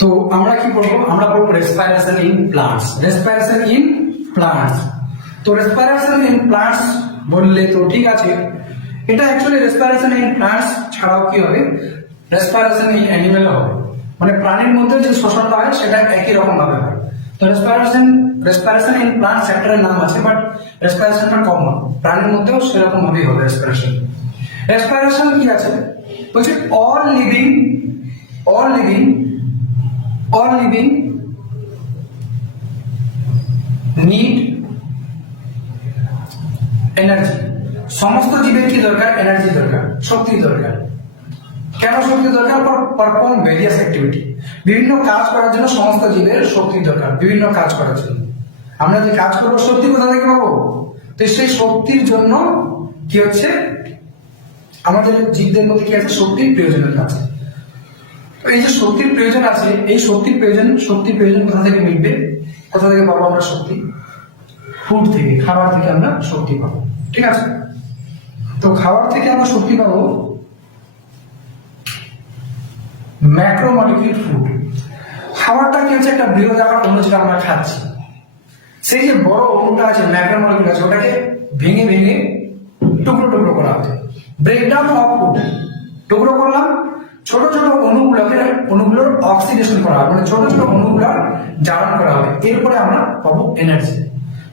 তো আমরা কি পড়বো? আমরা পড়বো respiration in plants. Respiration in plants. তো রেসপিরেশন ইন প্লান্টস বললে তো ঠিক আছে, এটা অ্যাকচুয়ালি রেসপিরেশন ইন প্লান্টস ছাড়াও কি হবে, রেসপিরেশন ইন অ্যানিমেল হবে। মানে প্রাণীর মধ্যে যে শ্বসনটা হয় সেটা একই রকম ভাবে হয়। তো রেসপিরেশন ইন প্লান্ট সেক্টরের নাম আছে, বাট রেসপিরেশনটা কমন, প্রাণীর মধ্যেও সেরকম ভাবেই হবে রেসপিরেশন। রেসপিরেশন কি আছে বলছে, অল লিভিং নিড এনার্জি। সমস্ত জীবের কি দরকার? এনার্জি দরকার, শক্তি দরকার। কেন শক্তি দরকার? Perform various activity. বিভিন্ন কাজ করার জন্য সমস্ত জীবের শক্তি দরকার, বিভিন্ন কাজ করার জন্য। আমরা যে কাজ করবো শক্তি কোথা থেকে পাবো? তো সেই শক্তির জন্য কি হচ্ছে, আমাদের জীবদের মধ্যে কি আছে? শক্তির প্রয়োজনীয়তা আছে। তো এই যে শক্তির প্রয়োজন আছে, এই শক্তির প্রয়োজন কোথা থেকে মিটবে? কোথা থেকে পাবো আমরা শক্তি? ফুড থেকে, খাবার থেকে আমরা শক্তি পাবো। ঠিক আছে, তো খাবার থেকে আমরা শক্তি পাবো ম্যাক্রোমলিকিউল ফুড। খাবারটা কি হচ্ছে, একটা বৃহৎ আকার অণু যেটা আমরা খাচ্ছি। সেই যে বড় অণুটা আছে, ম্যাক্রোমলিকিউল আছে, ওটাকে ভেঙে ভেঙে টুকরো টুকরো করা হবে। ব্রেকডাউন অফ ফুড, টুকরো করলাম, ছোট ছোট অণুগুলোর অক্সিডেশন করা হবে, মানে ছোট ছোট অণুগুলোর জারণ করা হবে। এরপরে আমরা পাবো এনার্জি।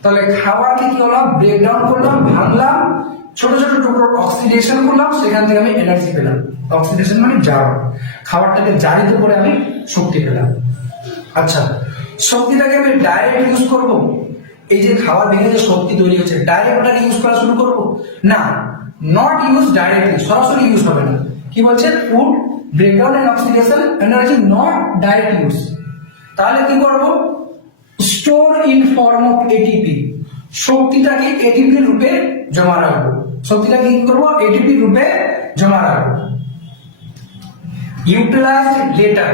তাহলে খাবারকে কি হলাম, ব্রেকডাউন করলাম, ভাঙলাম, ছোট ছোট টুকরো অক্সিডেশন করলাম, সেখান থেকে আমি এনার্জি পেলাম। অক্সিডেশন মানে জারণ, খাবারটাকে জারিত করে আমি শক্তি পেলাম। আচ্ছা, শক্তিটাকে আমি ডাইরেক্ট ইউজ করব? এই যে খাবার ভেঙে যে শক্তি তৈরি হচ্ছে, ডাইরেক্ট ওটাকে ইউজ করা শুরু করব? না, নট ইউজ ডাইরেক্টলি, সরাসরি ইউজ হবে না। কি বলছে? Food breakdown and oxidation energy not direct use. তাহলে কি করব? Store in form of ATP. শক্তিটাকে এটিপি রূপে জমা রাখবো। শক্তিটাকে কি করবো? এটিপি রূপে জমা রাখবো। ইউটিলাইজ লেটার,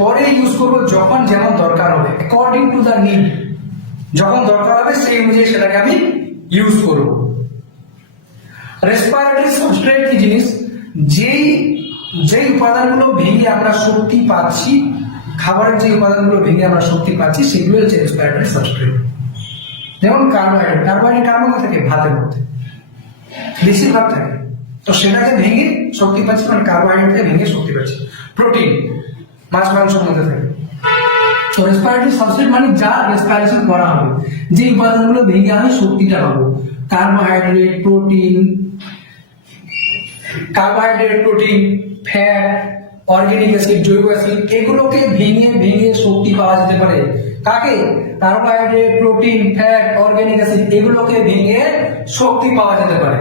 পরে ইউজ করবো যখন যেমন দরকার হবে, অ্যাকর্ডিং টু দ্য নিড। যখন দরকার হবে সেই অনুযায়ী সেটাকে আমি ইউজ করব। রেসপিরেটরি সাবস্ট্রেট কি জিনিস? যেই উপাদানগুলো ভেঙে আমরা শক্তি পাচ্ছি, খাবারের যে উপাদানগুলো ভেঙে আমরা শক্তি পাচ্ছি, সেগুলো হচ্ছে রেসপিরেটরি সাবস্ট্রেট। যেমন কার্বোহাইড্রেট, কার মধ্যে থাকে? ভাতের মধ্যে বেশিরভাগ থাকে। তো সেটাকে ভেঙে শক্তি পাচ্ছি, মানে কার্বোহাইড্রেটকে ভেঙে শক্তি পাচ্ছি। প্রোটিন মাছ মাংসের মধ্যে থাকে। তো রেসপিরেটরি সাবস্ট্রেট মানে যা রেসপিরেশন করা হবে, যে উপাদানগুলো ভেঙে আমি শক্তিটা পাবো। Carbohydrate, protein, fat, organic acid, জৈব অ্যাসিড, এগুলোকে ভেঙে ভেঙে শক্তি পাওয়া যেতে পারে। কাকে? Carbohydrate, protein, fat, organic acid, এগুলোকে ভেঙে শক্তি পাওয়া যেতে পারে।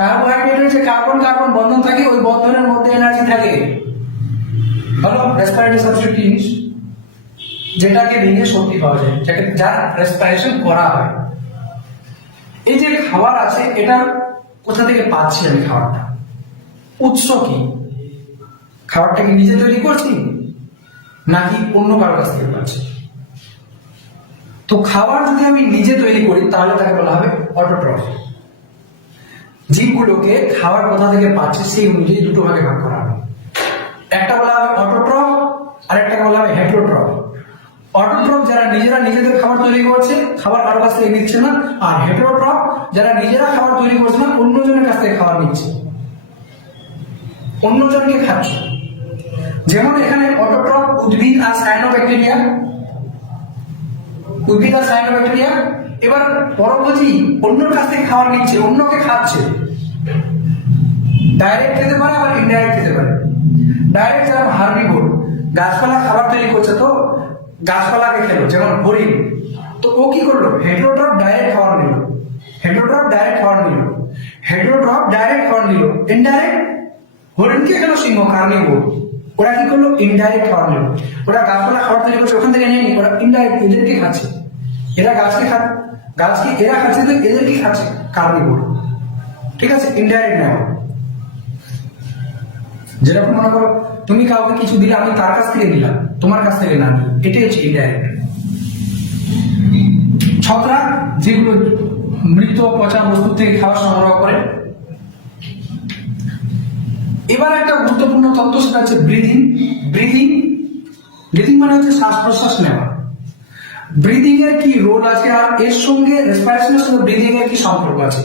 কার্বোহাইড্রেটের যে কার্বন কার্বন বন্ধন থাকে, ওই বন্ধনের মধ্যে এনার্জি থাকে। হলো রেসপিরেটরি সাবস্ট্রেট জিনিস, যেটাকে ভেঙে শক্তি পাওয়া যায়, যার রেসপিরেশন করা হয়। এই যে খাবার আছে, এটা কোথা থেকে পাচ্ছি আমি? খাবারটা উৎস কি? খাবারটা কি নিজে তৈরি করছি নাকি অন্য কারোর কাছ থেকে পাচ্ছি? তো খাবার যদি আমি নিজে তৈরি করি তাহলে তাকে বলা হবে অটোট্রফ। জীবগুলোকে খাবার কোথা থেকে পাচ্ছে সেই অনুযায়ী দুটো ভাগে ভাগ করা হবে। একটা বলা হবে অটোট্রফ, আর একটা বলা হবে হেটেরোট্রফ। অটোট্রফ যারা নিজেরা নিজেদের খাবার তৈরি করছে, খাবার কারোর কাছ থেকে নিচ্ছে না। আর হেটেরোট্রফ যারা নিজেরা খাবার তৈরি করছে না, অন্যজনের কাছ থেকে খাবার নিচ্ছে, অন্যজনকে খাচ্ছে। যেমন এখানে অটোট্রফ উদ্ভিদ আর সায়ানোব্যাকটেরিয়া, এবার পরোপজীবী অন্যর কাছ থেকে খাবার নিচ্ছে, অন্যকে খাচ্ছে। ডাইরেক্ট খেতে পারে, আবার ইনডাইরেক্ট খেতে পারে। ডাইরেক্ট যারা হার্বিভোর, গাছপালা খাবার তৈরি করছে, তো গাছপালাকে খেলো, যেমন হরিণ। তো ও কি করলো? হেটেরোট্রফ ডাইরেক্ট খাবার নিল, ইনডাইরেক্ট হরিণকে খেলো সিংহ, কার্নিভোর। ওরা কি করলো? ইনডাইরেক্ট খাবার নিল। ওরা গাছপালা খাবার তৈরি করছে, ওখান থেকে নিয়ে নি, ওরা ইনডাইরেক্ট এদেরকে খাচ্ছে। এরা গাছকে এরা খাচ্ছে, তো এদেরকে খাচ্ছে, কার্নিভোর। ঠিক আছে, ইনডাইরেক্ট নেওয়া। যেরকম মনে করো তুমি কাউকে কিছু দিলে, আমি তার কাছ থেকে নিলাম, তোমার কাছ থেকে না নিই, এটাই হচ্ছে ইনডাইরেক্ট। ছত্রাক, যেগুলো মৃত পচা বস্তু থেকে খাবার সংগ্রহ করে। এবার একটা গুরুত্বপূর্ণ তত্ত্ব, সেটা হচ্ছে ব্রিদিং। ব্রিদিং মানে হচ্ছে শ্বাস প্রশ্বাস নেওয়া। ব্রিদিং এর কি রোল আছে আর এর সঙ্গে রেসপিরেশনের সঙ্গে ব্রিদিং এর কি সম্পর্ক আছে?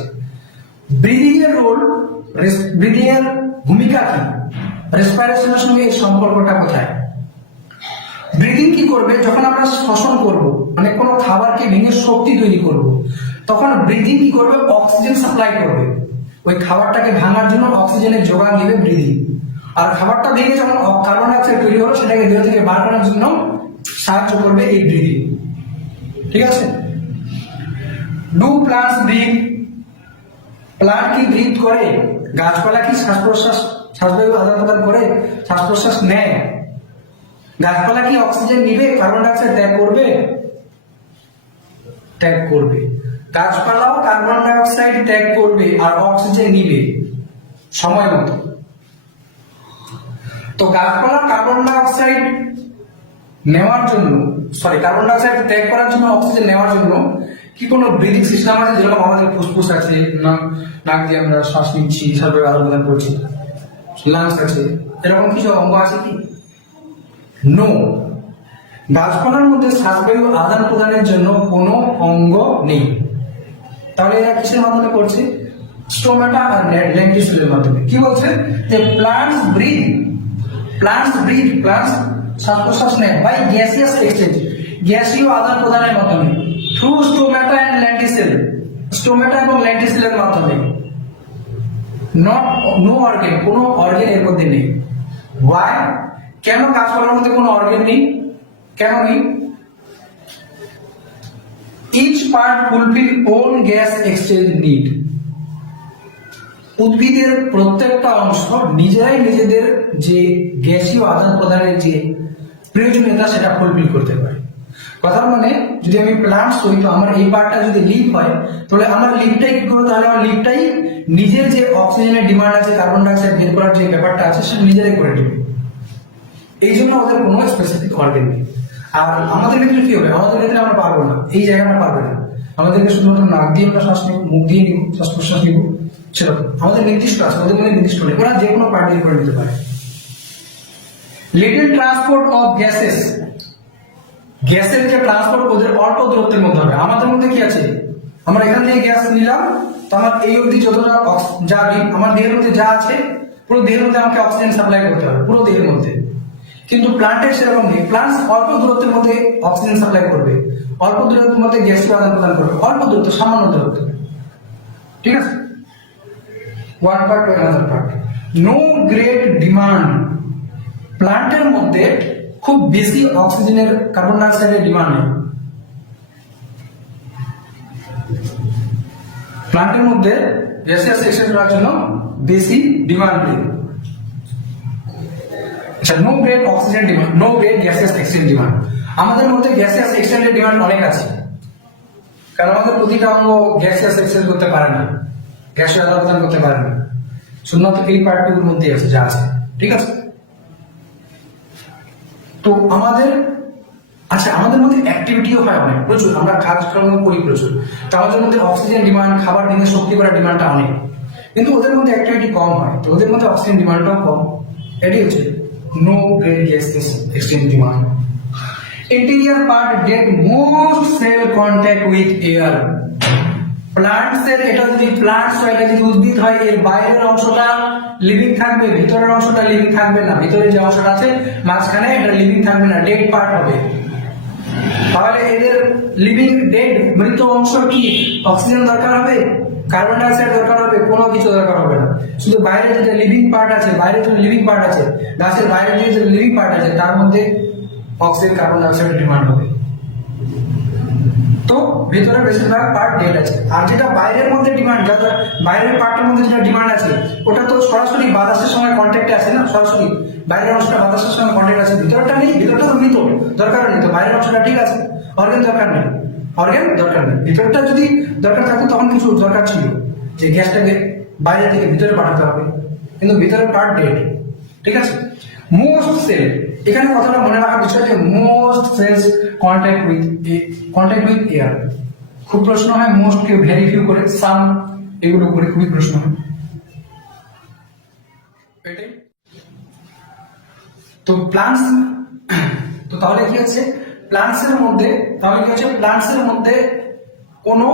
ব্রিদিং এর রোল, ব্রিদিং এর ভূমিকা কি, রেসপিরেশনের সঙ্গে এর সম্পর্কটা কোথায়? ব্রিদিং কি করবে? যখন আমরা শ্বসন করব, মানে কোনো খাবারকে ভেঙে শক্তি তৈরি করব, তখন ব্রিদিং কি করবে? অক্সিজেন সাপ্লাই করবে। ওই খাবারটাকে ভাঙার জন্য অক্সিজেনের যোগান দিবে ব্রিদিং। আর খাবারটা ভেঙে যখন কার্বন ডাইঅক্সাইড তৈরি হলো সেটাকে দেহ থেকে বার করার জন্য সাহায্য করবে এই ব্রিদিং। ঠিক আছে? Do plants breathe? প্লান্ট কি ব্রিথ করে? গাছপালা কি শ্বাস প্রশ্বাস, শ্বাসবায়ু আদান প্রদান করে, শ্বাস প্রশ্বাস নেয়? গাছপালা কি অক্সিজেন নিবে, কার্বন ডাইঅক্সাইড ত্যাগ করবে? ত্যাগ করবে। গাছপালাও কার্বন ডাইঅক্সাইড ত্যাগ করবে আর অক্সিজেন নিবে সময় মতো। তো গাছপালা কার্বন ডাইঅক্সাইড নেওয়ার জন্য, কার্বন ডাইঅক্সাইড ত্যাগ করার জন্য, অক্সিজেন নেওয়ার জন্য কি কোনো ব্রিদিং সিস্টেম আছে? যেরকম আমাদের ফুসফুস আছে, নাক দিয়ে আমরা শ্বাস নিচ্ছি, শ্বাসবায়ু আদান প্রদান করছি, লাংস আছে, এরকম কিছু অঙ্গ আছে কি? নো। গাছপালার মধ্যে শ্বাসবায়ু আদান প্রদানের জন্য কোনো অঙ্গ নেই। তাহলে এরা কিসের মাধ্যমে করছে? স্টোমাটা আর ল্যান্টিসেলের মাধ্যমে। কি বলছে? যে প্লান্টস ব্রিথ, প্লান্টস শ্বাস প্রশ্বাস নেয় বাই গ্যাসিয়াস এক্সচেঞ্জ, গ্যাসীয় আদান প্রদানের মাধ্যমে, থ্রু স্টোমাটা এন্ড ল্যান্টিসেল, স্টোমাটা এবং ল্যান্টিসেলের মাধ্যমে। নো অর্গান, কোনো অর্গান এর মধ্যে নেই। ওয়াই? কেন গাছপালার মধ্যে কোনো অর্গান নেই? কেন নেই? Each part fulfil own gas exchange need. উদ্ভিদের প্রত্যেকটা অংশ নিজেরাই নিজেদের যে গ্যাসীয় আদান প্রদানের যে প্রয়োজনীয়তা সেটা ফুলফিল করতে পারে। কথার মানে, যদি আমি প্লান্টস করি তো আমার এই পার্টটা যদি লিভ হয়, তাহলে আমার লিভটাই কি করবে? তাহলে আমার লিভটাই নিজের যে অক্সিজেনের ডিমান্ড আছে, কার্বন ডাইঅক্সাইড বের করার যে ব্যাপারটা আছে সেটা নিজেরাই করে দেবে। এই জন্য ওদের কোনো স্পেসিফিক অর্গান নেই। আর আমাদের ক্ষেত্রে কি হবে? আমাদের ক্ষেত্রে আমরা পারবো না, এই জায়গায় আমরা পারবো না। আমাদেরকে শুধুমাত্র নাক দিয়ে আমরা শ্বাস নিব, মুখ দিয়ে নিব, শ্বাস প্রশ্বাস নিব, সেরকম আমাদের নির্দিষ্ট আছে, ওদের মধ্যে নির্দিষ্ট নেই। ওরা যে কোনো পার্ট দিয়ে করে নিতে পারে। লিটল ট্রান্সপোর্ট অফ গ্যাসেস, গ্যাসের যে ট্রান্সপোর্ট ওদের অল্প দূরত্বের মধ্যে হবে। আমাদের মধ্যে কি আছে? আমরা এখান থেকে গ্যাস নিলাম, তো আমার এই অবধি যতটা যা আমার দেহের মধ্যে যা আছে, পুরো দেহের মধ্যে আমাকে অক্সিজেন সাপ্লাই করতে হবে, পুরো দেহের মধ্যে। কিন্তু প্লান্টের সেরকম নেই। প্লান্টস অল্প দূরত্বের মধ্যে অক্সিজেন সাপ্লাই করবে, অল্প দূরত্বের মধ্যে গ্যাসীয় আদান প্রদান করবে, অল্প দূরত্ব, সামান্য দূরত্ব। ঠিক আছে? One part to another part. No great demand, প্লান্টের মধ্যে খুব বেশি অক্সিজেনের, কার্বন ডাইঅক্সাইডের ডিমান্ড নেই। প্লান্টের মধ্যে গ্যাসিয়াস এক্সচেঞ্জ করার জন্য বেশি ডিমান্ড নেই। আচ্ছা, no great oxygen demand, no great gaseous exchange demand. আমাদের মধ্যে গ্যাসিয়াস এক্সচেঞ্জের ডিমান্ড অনেক আছে, কারণ আমাদের প্রতিটা অঙ্গ গ্যাসিয়াস এক্সচেঞ্জ করতে পারে না, গ্যাসীয় আদান প্রদান করতে পারে না, শুধুমাত্র এই পার্টগুলোর মধ্যে আছে যা আছে। ঠিক আছে? তো আমাদের মধ্যে অ্যাক্টিভিটিও হয় অনেক, প্রচুর, আমরা কাজকর্ম করি প্রচুর। তো আমাদের মধ্যে অক্সিজেন ডিমান্ড, খাবার ভেঙে শক্তি করার ডিমান্ডটা অনেক, কিন্তু ওদের মধ্যে অ্যাক্টিভিটি কম হয়, তো ওদের মধ্যে অক্সিজেন ডিমান্ডটাও কম। এটি হচ্ছে no great gas exchange demand. Interior part get most cell contact with air. Plants এর, এটা যদি প্লান্টস হয়, এটা যদি উদ্ভিদ হয়, এর বাইরের অংশটা লিভিং থাকবে, ভিতরের অংশটা লিভিং থাকবে না। ভিতরে যে অংশটা আছে মাঝখানে, এটা লিভিং থাকবে না, ডেড পার্ট হবে। তাহলে এদের লিভিং, ডেড, মৃত অংশ কি অক্সিজেন দরকার হবে, কার্বন ডাইঅক্সাইড দরকার হবে? কোনো কিছু দরকার হবে না। শুধু বাইরে যেটা লিভিং পার্ট আছে, বাইরে যে লিভিং পার্ট আছে, গাছের বাইরে যে লিভিং পার্ট আছে, তার মধ্যে অক্সিজেন, কার্বন ডাইঅক্সাইডের ডিমান্ড হবে। তো ভিতরে বেশিরভাগ পার্ট ডেড আছে। আর যেটা বাইরের মধ্যে ডিমান্ড, যাতে বাইরের পার্টের মধ্যে যেটা ডিমান্ড আছে, ওটা তো সরাসরি বাতাসের সঙ্গে কন্ট্যাক্টে আছে না, সরাসরি বাইরের অংশটা বাতাসের সঙ্গে কন্ট্যাক্ট আছে, ভিতরটা নেই, ভিতরটা তো মৃত, দরকার নেই। তো বাইরের অংশটা ঠিক আছে, অর্গান দরকার নেই, অর্গান দরকার নেই। ভিতরটা যদি দরকার থাকতো তখন কিছু দরকার ছিল, যে গ্যাসটাকে বাইরে থেকে ভিতরে পাঠাতে হবে, কিন্তু ভিতরের পার্ট ডেড। ঠিক আছে? মোস্ট সেল, এখানে কথাটা মনে রাখার বিষয় যে most cells contact with air. খুব প্রশ্ন হয়, মোস্ট কে ভেরি ফিউ করে, সাম, এগুলো করে খুবই প্রশ্ন হয়। তো প্লান্টস, তো তো তাহলে কি হচ্ছে প্লান্টস এর মধ্যে কোনো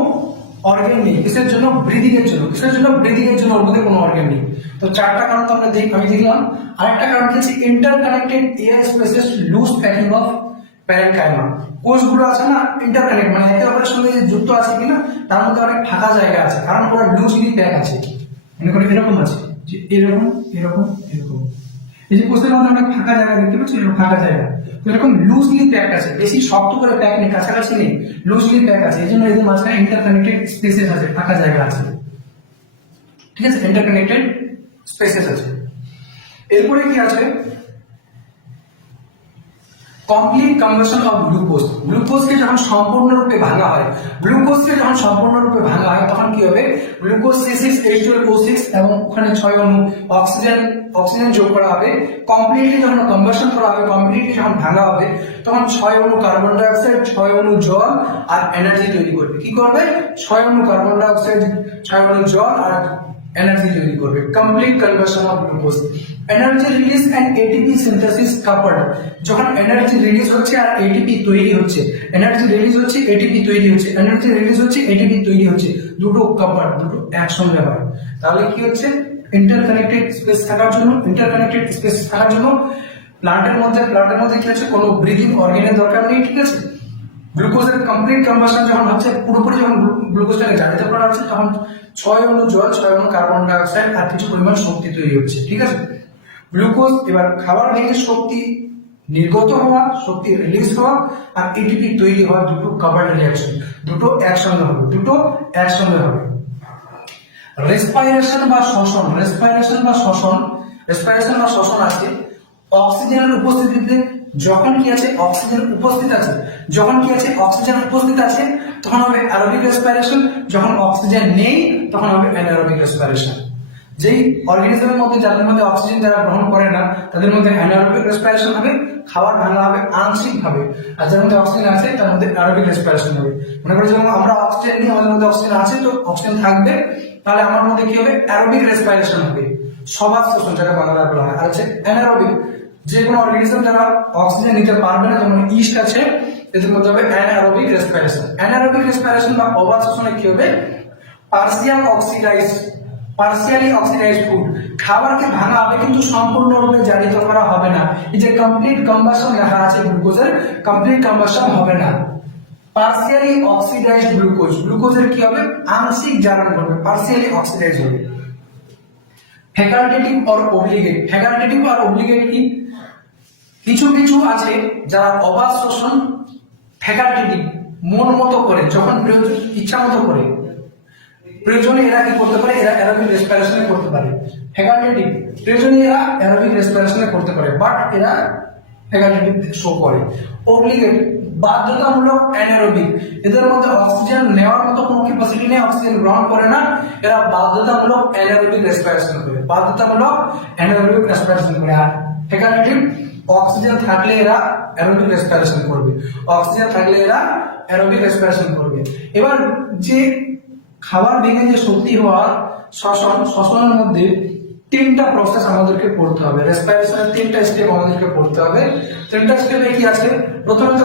অর্গান নেই, কিসের জন্য? ব্রিদিং এর জন্য। কিসের জন্য? ব্রিদিং এর জন্য ওর মধ্যে কোনো অর্গান নেই। তো চারটা কারণ তো আমি দেখলাম। আরেকটা কারণ কি হচ্ছে? Interconnected air spaces loose packing of parenchyma. কোষগুলো আছে না, ইন্টারকানেক্ট মানে একে অপরের সঙ্গে যে যুক্ত আছে কিনা তার মধ্যে অনেক ফাঁকা জায়গা আছে, কারণ ওরা লুজলি প্যাক আছে। মনে করে এরকম আছে যে এরকম এরকম এরকম, এই যে কোষের মধ্যে অনেক ফাঁকা জায়গা দেখতে পাচ্ছি, এরকম ফাঁকা জায়গা, তো এরকম লুজলি প্যাক আছে, বেশি শক্ত করে প্যাক নেই, কাছাকাছি নেই, লুজলি প্যাক আছে। এই জন্য এদের মাঝখানে ইন্টারকানেক্টেড স্পেসেস আছে, ফাঁকা জায়গা আছে। ঠিক আছে, ইন্টারকানেক্টেড স্পেসেস আছে। এরপরে কি আছে? Complete conversion of glucose. গ্লুকোজকে যখন সম্পূর্ণরূপে ভাঙা হয়, তখন কি হবে? গ্লুকোজ C6H12O6 এবং ওখানে 6 অণু অক্সিজেন যোগ করা হবে। কমপ্লিটলি যখন কনভার্সন করা হবে, কমপ্লিটলি যখন ভাঙা হবে, তখন 6 অণু কার্বন ডাই অক্সাইড, 6 অণু জল আর এনার্জি তৈরি করবে। কি করবে? 6 অণু কার্বন ডাই অক্সাইড, 6 অণু জল আর এনার্জি তৈরি করবে। Complete conversion of glucose. Energy release and ATP synthesis coupled. যখন এনার্জি রিলিজ হচ্ছে আর এটিপি তৈরি হচ্ছে, দুটো কাপলড, দুটো একসঙ্গে হয়। তাহলে কি হচ্ছে? ইন্টারকানেক্টেড স্পেস থাকার জন্য প্লান্টের মধ্যে কি হচ্ছে? কোনো ব্রিদিং অর্গানের দরকার নেই। ঠিক আছে, গ্লুকোজের কমপ্লিট কনভার্সন যখন হচ্ছে, পুরোপুরি যখন গ্লুকোজটাকে জ্বালিত করা হচ্ছে, তখন 6 অণু জল, 6 অণু কার্বন ডাই অক্সাইড আর কিছু পরিমাণ শক্তি তৈরি হচ্ছে। ঠিক আছে, গ্লুকোজ এবার খাবার ভেঙে শক্তি নির্গত হওয়া, শক্তি রিলিজ হওয়া আর এটিপি তৈরি হওয়া, দুটো কাপলড রিঅ্যাকশন, দুটো একসঙ্গে হবে। রেসপিরেশন বা শ্বসন আছে অক্সিজেনের উপস্থিতিতে। যখন কি আছে? অক্সিজেন উপস্থিত আছে তখন হবে অ্যারোবিক রেসপিরেশন, যখন অক্সিজেন নেই তখন হবে অ্যানারোবিক রেসপিরেশন। যেই অর্গানিজমের মধ্যে, যাদের মধ্যে অক্সিজেন যারা গ্রহণ করে না, তাদের মধ্যে অ্যানারোবিক রেসপিরেশন হবে, খাবার ভাঙা হবে আংশিক ভাবে। আর যার মধ্যে অক্সিজেন আছে তার মধ্যে অ্যারোবিক রেসপিরেশন হবে। মনে করো যেমন আমরা অক্সিজেন নিয়ে, আমাদের মধ্যে অক্সিজেন আছে, তো অক্সিজেন থাকবে, তাহলে আমার মধ্যে কি হবে? অ্যারোবিক রেসপিরেশন হবে, সবাত শ্বসন যেটা বাংলায় বলা হয়। আর হচ্ছে অ্যানারোবিক, যে কোনো অর্গানিজম যারা অক্সিজেন নিতে পারবে না, যেমন ইস্ট আছে, এদের মধ্যে হবে অ্যানারোবিক রেসপিরেশন বা অবাত শ্বসনে কি হবে? Partially oxidised food. খাবারকে ভাঙা হবে কিন্তু সম্পূর্ণরূপে জারিত করা হবে না। এই যে কমপ্লিট কম্বাসন লেখা আছে গ্লুকোজের, কমপ্লিট কম্বাসন হবে না। পার্সিয়ালি অক্সিডাইজড গ্লুকোজের কি হবে? আংশিক জারণ করবে, পার্সিয়ালি অক্সিডাইজ হবে। ফ্যাকাল্টেটিভ অর অব্লিগেট কি? কিছু আছে যারা অবাত শোষণ ফ্যাকাল্টেটিভ, মন মতো করে, যখন প্রয়োজন, ইচ্ছা মতো করে, প্রয়োজনে এরা কি করতে পারে? এরা অ্যারোবিক রেসপিরেশনে করতে পারে। ফ্যাকাল্টেটিভ, প্রয়োজনে এরা অ্যারোবিক রেসপিরেশনে করতে পারে, বাট এরা ফ্যাকাল্টেটিভ শো করে। অব্লিগেট, বাধ্যতামূলক অ্যানারোবিক, এদের মধ্যে অক্সিজেন নেওয়ার মতো কোনো ক্যাপাসিটি নেই, অক্সিজেন গ্রহণ করে না, এরা বাধ্যতামূলক অ্যানারোবিক রেসপিরেশন করে। আর ফ্যাকাল্টেটিভ, অক্সিজেন থাকলে এরা অ্যারোবিক রেসপিরেশন করবে। এবার যে খাবার ভেঙে যে শক্তি হওয়া শ্বসনের মধ্যে 3টা প্রসেস আমাদেরকে পড়তে হবে। রেসপিরেশনের 3টা স্টেপ আমাদেরকে পড়তে হবে। 3টা স্টেপে কি আছে? প্রথমত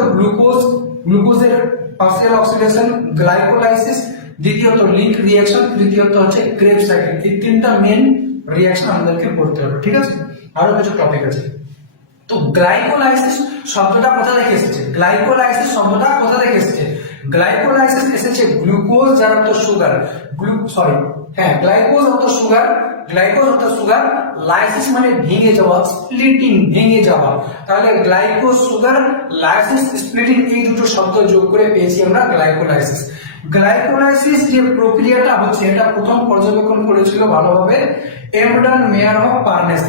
গ্লুকোজের পার্সিয়াল অক্সিডেশন, গ্লাইকোলাইসিস, দ্বিতীয়ত লিঙ্ক রিঅ্যাকশন, তৃতীয়ত হচ্ছে ক্রেবস সাইকেল। এই 3টা মেন রিঅ্যাকশন আমাদেরকে পড়তে হবে। ঠিক আছে, আরো কিছু টপিক আছে। তো গ্লাইকোলাইসিস শব্দটা কোথা থেকে এসেছে? গ্লাইকোলাইসিস এসেছে গ্লুকোজ যার অর্থ সুগার, গ্লাইকোজ অর্থ সুগার, লাইসিস মানে ভেঙে যাওয়া, স্প্লিটিং, ভেঙে যাওয়া। তাহলে গ্লাইকোজ, সুগার, লাইসিস, স্প্লিটিং, এই দুটো শব্দ যোগ করে পেয়েছি আমরা গ্লাইকোলাইসিস। গ্লাইকোলাইসিস যে প্রক্রিয়াটা হচ্ছে, এটা প্রথম পর্যবেক্ষণ করেছিল ভালোভাবে এমডন মেয়ার অফ পার্নেস।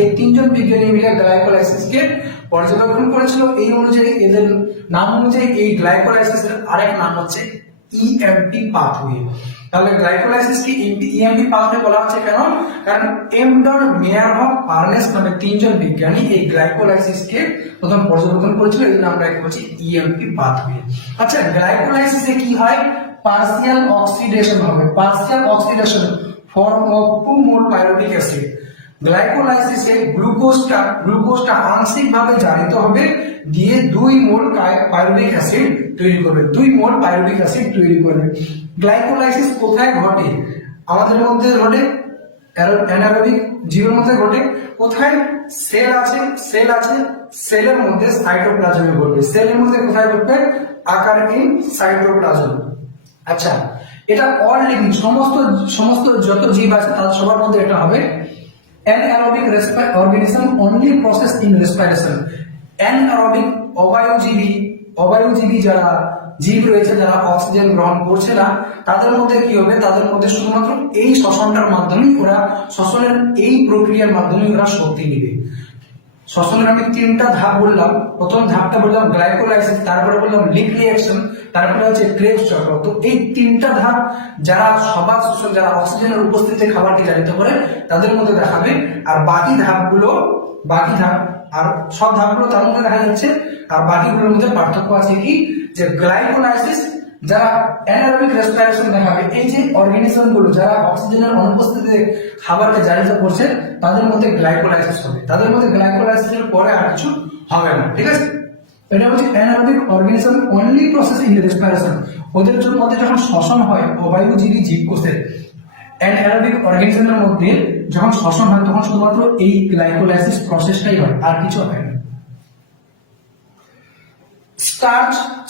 এই 3জন বিজ্ঞানী মিলে গ্লাইকোলাইসিসকে পর্যবেক্ষণ করেছিল। এই অনুযায়ী, এদের নাম অনুযায়ী এই গ্লাইকোলাইসিসের আরেক নাম হচ্ছে ইএমপি পাথওয়ে। তাহলে গ্লাইকোলাইসিসকে ইএমপি পাথওয়ে বলা হচ্ছে কেন? কারণ এমডন মেয়ার অফ পার্নেস নামে 3জন বিজ্ঞানী এই গ্লাইকোলাইসিসকে প্রথম পর্যবেক্ষণ করেছিল, এই জন্য আমরা একে বলছি ইএমপি পাথওয়ে। আচ্ছা, গ্লাইকোলাইসিসে কি হয়? পার্সিয়াল অক্সিডেশন হবে, form of 2 mole pyruvic acid. গ্লাইকোলাইসিসে গ্লুকোজটা আংশিকভাবে জারিত হবে, দিয়ে 2 মোল পাইরুভিক অ্যাসিড তৈরি করবে, 2 মোল পাইরুভিক অ্যাসিড তৈরি করবে। গ্লাইকোলাইসিস কোথায় ঘটে? আমাদের মধ্যে ঘটে, অ্যানারোবিক জীবের মধ্যে ঘটে। কোথায়? সেল আছে, সেলের মধ্যে সাইটোপ্লাজমে ঘটবে। সেলের মধ্যে কোথায় ঘটবে? আকারহীন সাইটোপ্লাজম। আচ্ছা, এটা অল লিভিং সমস্ত যত জীব আছে তার সবার মধ্যে এটা হবে। Anaerobic organism only process in respiration. Anaerobic অবায়ুজীবী যারা জীব রয়েছে, যারা অক্সিজেন গ্রহণ করছে না, তাদের মধ্যে কি হবে? তাদের মধ্যে শুধুমাত্র এই শ্বসনটার মাধ্যমেই ওরা, শ্বসনের এই প্রক্রিয়ার মাধ্যমেই ওরা শক্তি নেবে। শ্বসনের আমি 3টা ধাপ বললাম। প্রথম ধাপটা বললাম গ্লাইকোলাইসিস, তারপরে বললাম লিক রিঅ্যাকশন, তারপরে হচ্ছে ক্রেবস চক্র। তো এই 3টা ধাপ যারা সবার শোষণ, যারা অক্সিজেনের উপস্থিতিতে খাবারকে জারিত করে, তাদের মধ্যে দেখাবে। আর বাকি ধাপ আর সব ধাপগুলো তার মধ্যে দেখা যাচ্ছে। আর বাকিগুলোর মধ্যে পার্থক্য আছে কি? যে গ্লাইকোলাইসিস যারা অ্যানারোবিক রেসপিরেশন দেখাবে, এই যে অর্গানিজম গুলো যারা অক্সিজেনের অনুপস্থিতিতে খাবারকে জারিত করছে, তাদের মধ্যে গ্লাইকোলাইসিস হবে। তাদের মধ্যে গ্লাইকোলাইসিসের পরে আর কিছু হবে না, ঠিক আছে? এটা হচ্ছে anaerobic organism only process in respiration. ওদের মধ্যে যখন শ্বসন হয় অবায়ুজীবী জীবকোষের, অ্যানারোবিক অর্গানিজমের মধ্যে যখন শ্বসন হয়, তখন শুধুমাত্র এই গ্লাইকোলাইসিস প্রসেসটাই হয়, আর কিছু হয় না।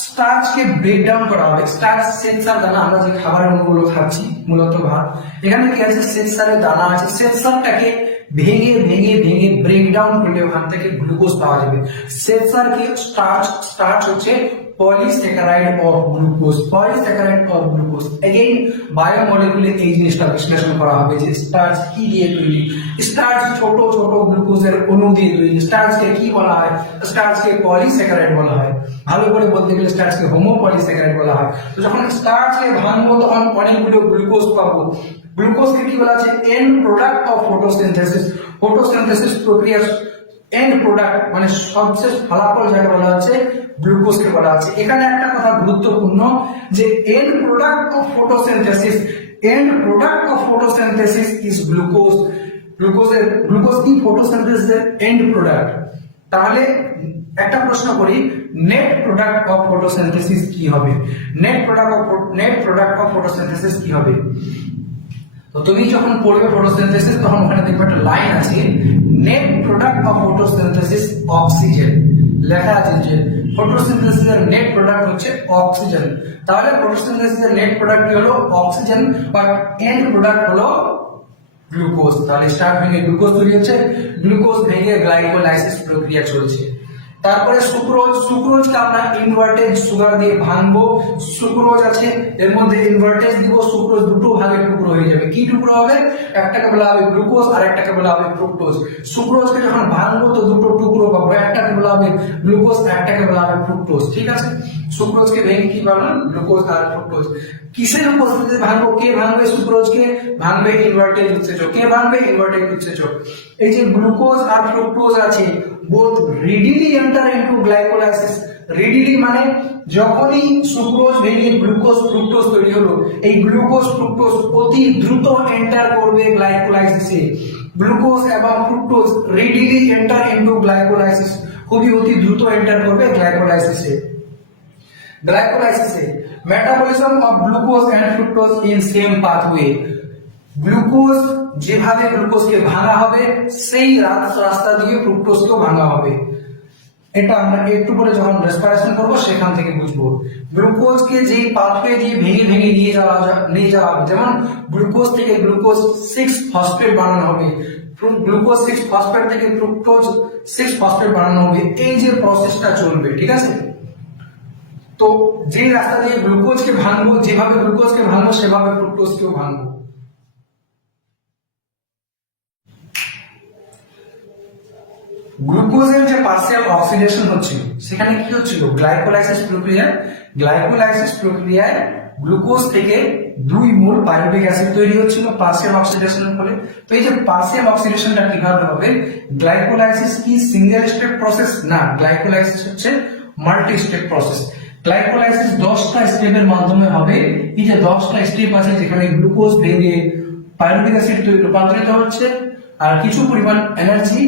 স্টার্চকে ব্রেকডাউন করা হবে। স্টার্চ শ্বেতসার দানা, আমরা যে খাবারের অণুগুলো খাচ্ছি, মূলত ভাত, এখানে কি আছে? শ্বেতসারের দানা আছে। শ্বেতসারটাকে ভেঙে ব্রেকডাউন করলে ওখান থেকে গ্লুকোজ পাওয়া যাবে। শ্বেতসার কি? স্টার্চ হচ্ছে পলিস্যাকারাইড অফ গ্লুকোজ। এগেইন বায়োমলিকুলে এই জিনিসটা বিশ্লেষণ করা হবে যে স্টার্চ কি দিয়ে তৈরি। স্টার্চ ছোট গ্লুকোজের অণু দিয়ে তৈরি। স্টার্চকে কি বলা হয়? স্টার্চকে পলিস্যাকারাইড বলা হয়। ভালো করে বলতে গেলে স্টার্চকে হোমোপলিস্যাকারাইড বলা হয়। তো যখন স্টার্চকে ভাঙবো, তখন অনেকগুলো গ্লুকোজ পাবো। গ্লুকোজকে কি বলা আছে? এন্ড প্রোডাক্ট অফ ফটোসিনথেসিস প্রক্রিয়ার এন্ড প্রোডাক্ট, মানে সবশেষ ফলাফল যাকে বলা হচ্ছে, গ্লুকোজকে বলা আছে। এখানে একটা কথা গুরুত্বপূর্ণ, যে and product of photosynthesis is glucose. Glucose কি? ফটোসিনথেসিসের এন্ড প্রোডাক্ট। তাহলে একটা প্রশ্ন করি, নেট প্রোডাক্ট অফ ফটোসিনথেসিস কি হবে? নেট প্রোডাক্ট অফ ফটোসিনথেসিস কি হবে? তো তুমি যখন পড়বে ফটোসিনথেসিস, তখন ওখানে দেখবে একটা লাইন আছে, net product of photosynthesis oxygen. লেখা আছে যে ফটোসিনথেসিসের নেট প্রোডাক্ট হচ্ছে অক্সিজেন। তাহলে ফটোসিনথেসিসের নেট প্রোডাক্ট কি হলো? অক্সিজেন, বাট এন্ড প্রোডাক্ট হলো গ্লুকোজ। তাহলে স্টার্চ ভেঙে গ্লুকোজ তৈরি হচ্ছে, গ্লুকোজ ভেঙে গ্লাইকোলাইসিস প্রক্রিয়া চলছে। তারপরে সুক্রোজকে আমরা ইনভার্টেড সুগার দিয়ে ভাঙবো। সুক্রোজ আছে, এর মধ্যে ইনভার্টেজ দিব, সুক্রোজ দুটো ভাগে টুকরো হয়ে যাবে। কি টুকরো হবে? একটাকে বলা হবে গ্লুকোজ আর একটাকে বলা হবে ফ্রুক্টোজ। সুক্রোজকে যখন ভাঙবো তো দুটো টুকরো পাবো, একটাকে বলা হবে গ্লুকোজ, একটাকে বলা হবে ফ্রুক্টোজ, ঠিক আছে? সুক্রোজকে ভেঙে কি পাবো? গ্লুকোজ আর ফ্রুক্টোজ। কিসের উপস্থিতিতে ভাঙবো? কে ভাঙবে সুক্রোজকে? ভাঙবে ইনভার্টেজ উৎসেচক। কে ভাঙবে? ইনভার্টেজ উৎসেচক। এই যে গ্লুকোজ আর ফ্রুক্টোজ আছে, both readily enter into glycolysis. readily মানে যখনই সুক্রোজ ভেঙে গ্লুকোজ ফ্রুক্টোজ তৈরি হলো, এই গ্লুকোজ ফ্রুক্টোজ অতি দ্রুত এন্টার করবে গ্লাইকোলাইসিসে। গ্লুকোজ এবং fructose readily enter into glycolysis, খুবই অতি দ্রুত এন্টার করবে গ্লাইকোলাইসিসে। Metabolism of glucose and fructose in same pathway. Glucose যেভাবে গ্লুকোজকে ভাঙা হবে, সেই রাস্তা দিয়ে ফ্রুক্টোজকেও ভাঙা হবে। এটা আমরা একটু পরে যখন রেসপিরেশন করব সেখান থেকে বুঝবো। গ্লুকোজকে যেই পাথওয়ে দিয়ে ভেঙে নিয়ে যাওয়া হবে, যেমন গ্লুকোজ থেকে গ্লুকোজ 6 ফসফেট বানানো হবে, গ্লুকোজ 6 ফসফেট থেকে ফ্রুক্টোজ 6 ফসফেট বানানো হবে। এই যে প্রসেসটা চলবে, ঠিক আছে? তো যে রাস্তা দিয়ে গ্লুকোজকে ভাঙবো, যেভাবে গ্লুকোজকে ভাঙবো, সেভাবে ফ্রুক্টোজকেও ভাঙবো। গ্লুকোজের যে পার্সিয়াল অক্সিডেশন হচ্ছিল, সেখানে কি হচ্ছিল? গ্লাইকোলাইসিস প্রক্রিয়ায় গ্লুকোজ থেকে 2 মোল পাইরুভিক অ্যাসিড তৈরি হচ্ছিল পার্সিয়াল অক্সিডেশনের ফলে। তো এই যে পার্সিয়াল অক্সিডেশনটা কিভাবে হবে? গ্লাইকোলাইসিস কি সিঙ্গেল স্টেপ প্রসেস? না, গ্লাইকোলাইসিস হচ্ছে মাল্টি স্টেপ প্রসেস। গ্লাইকোলাইসিস 10টা স্টেপের মাধ্যমে হবে। এই যে 10টা স্টেপ আছে, যেখানে গ্লুকোজ ভেঙে পাইরুভিক অ্যাসিড রূপান্তরিত হচ্ছে, আর কিছু পরিমাণ এনার্জি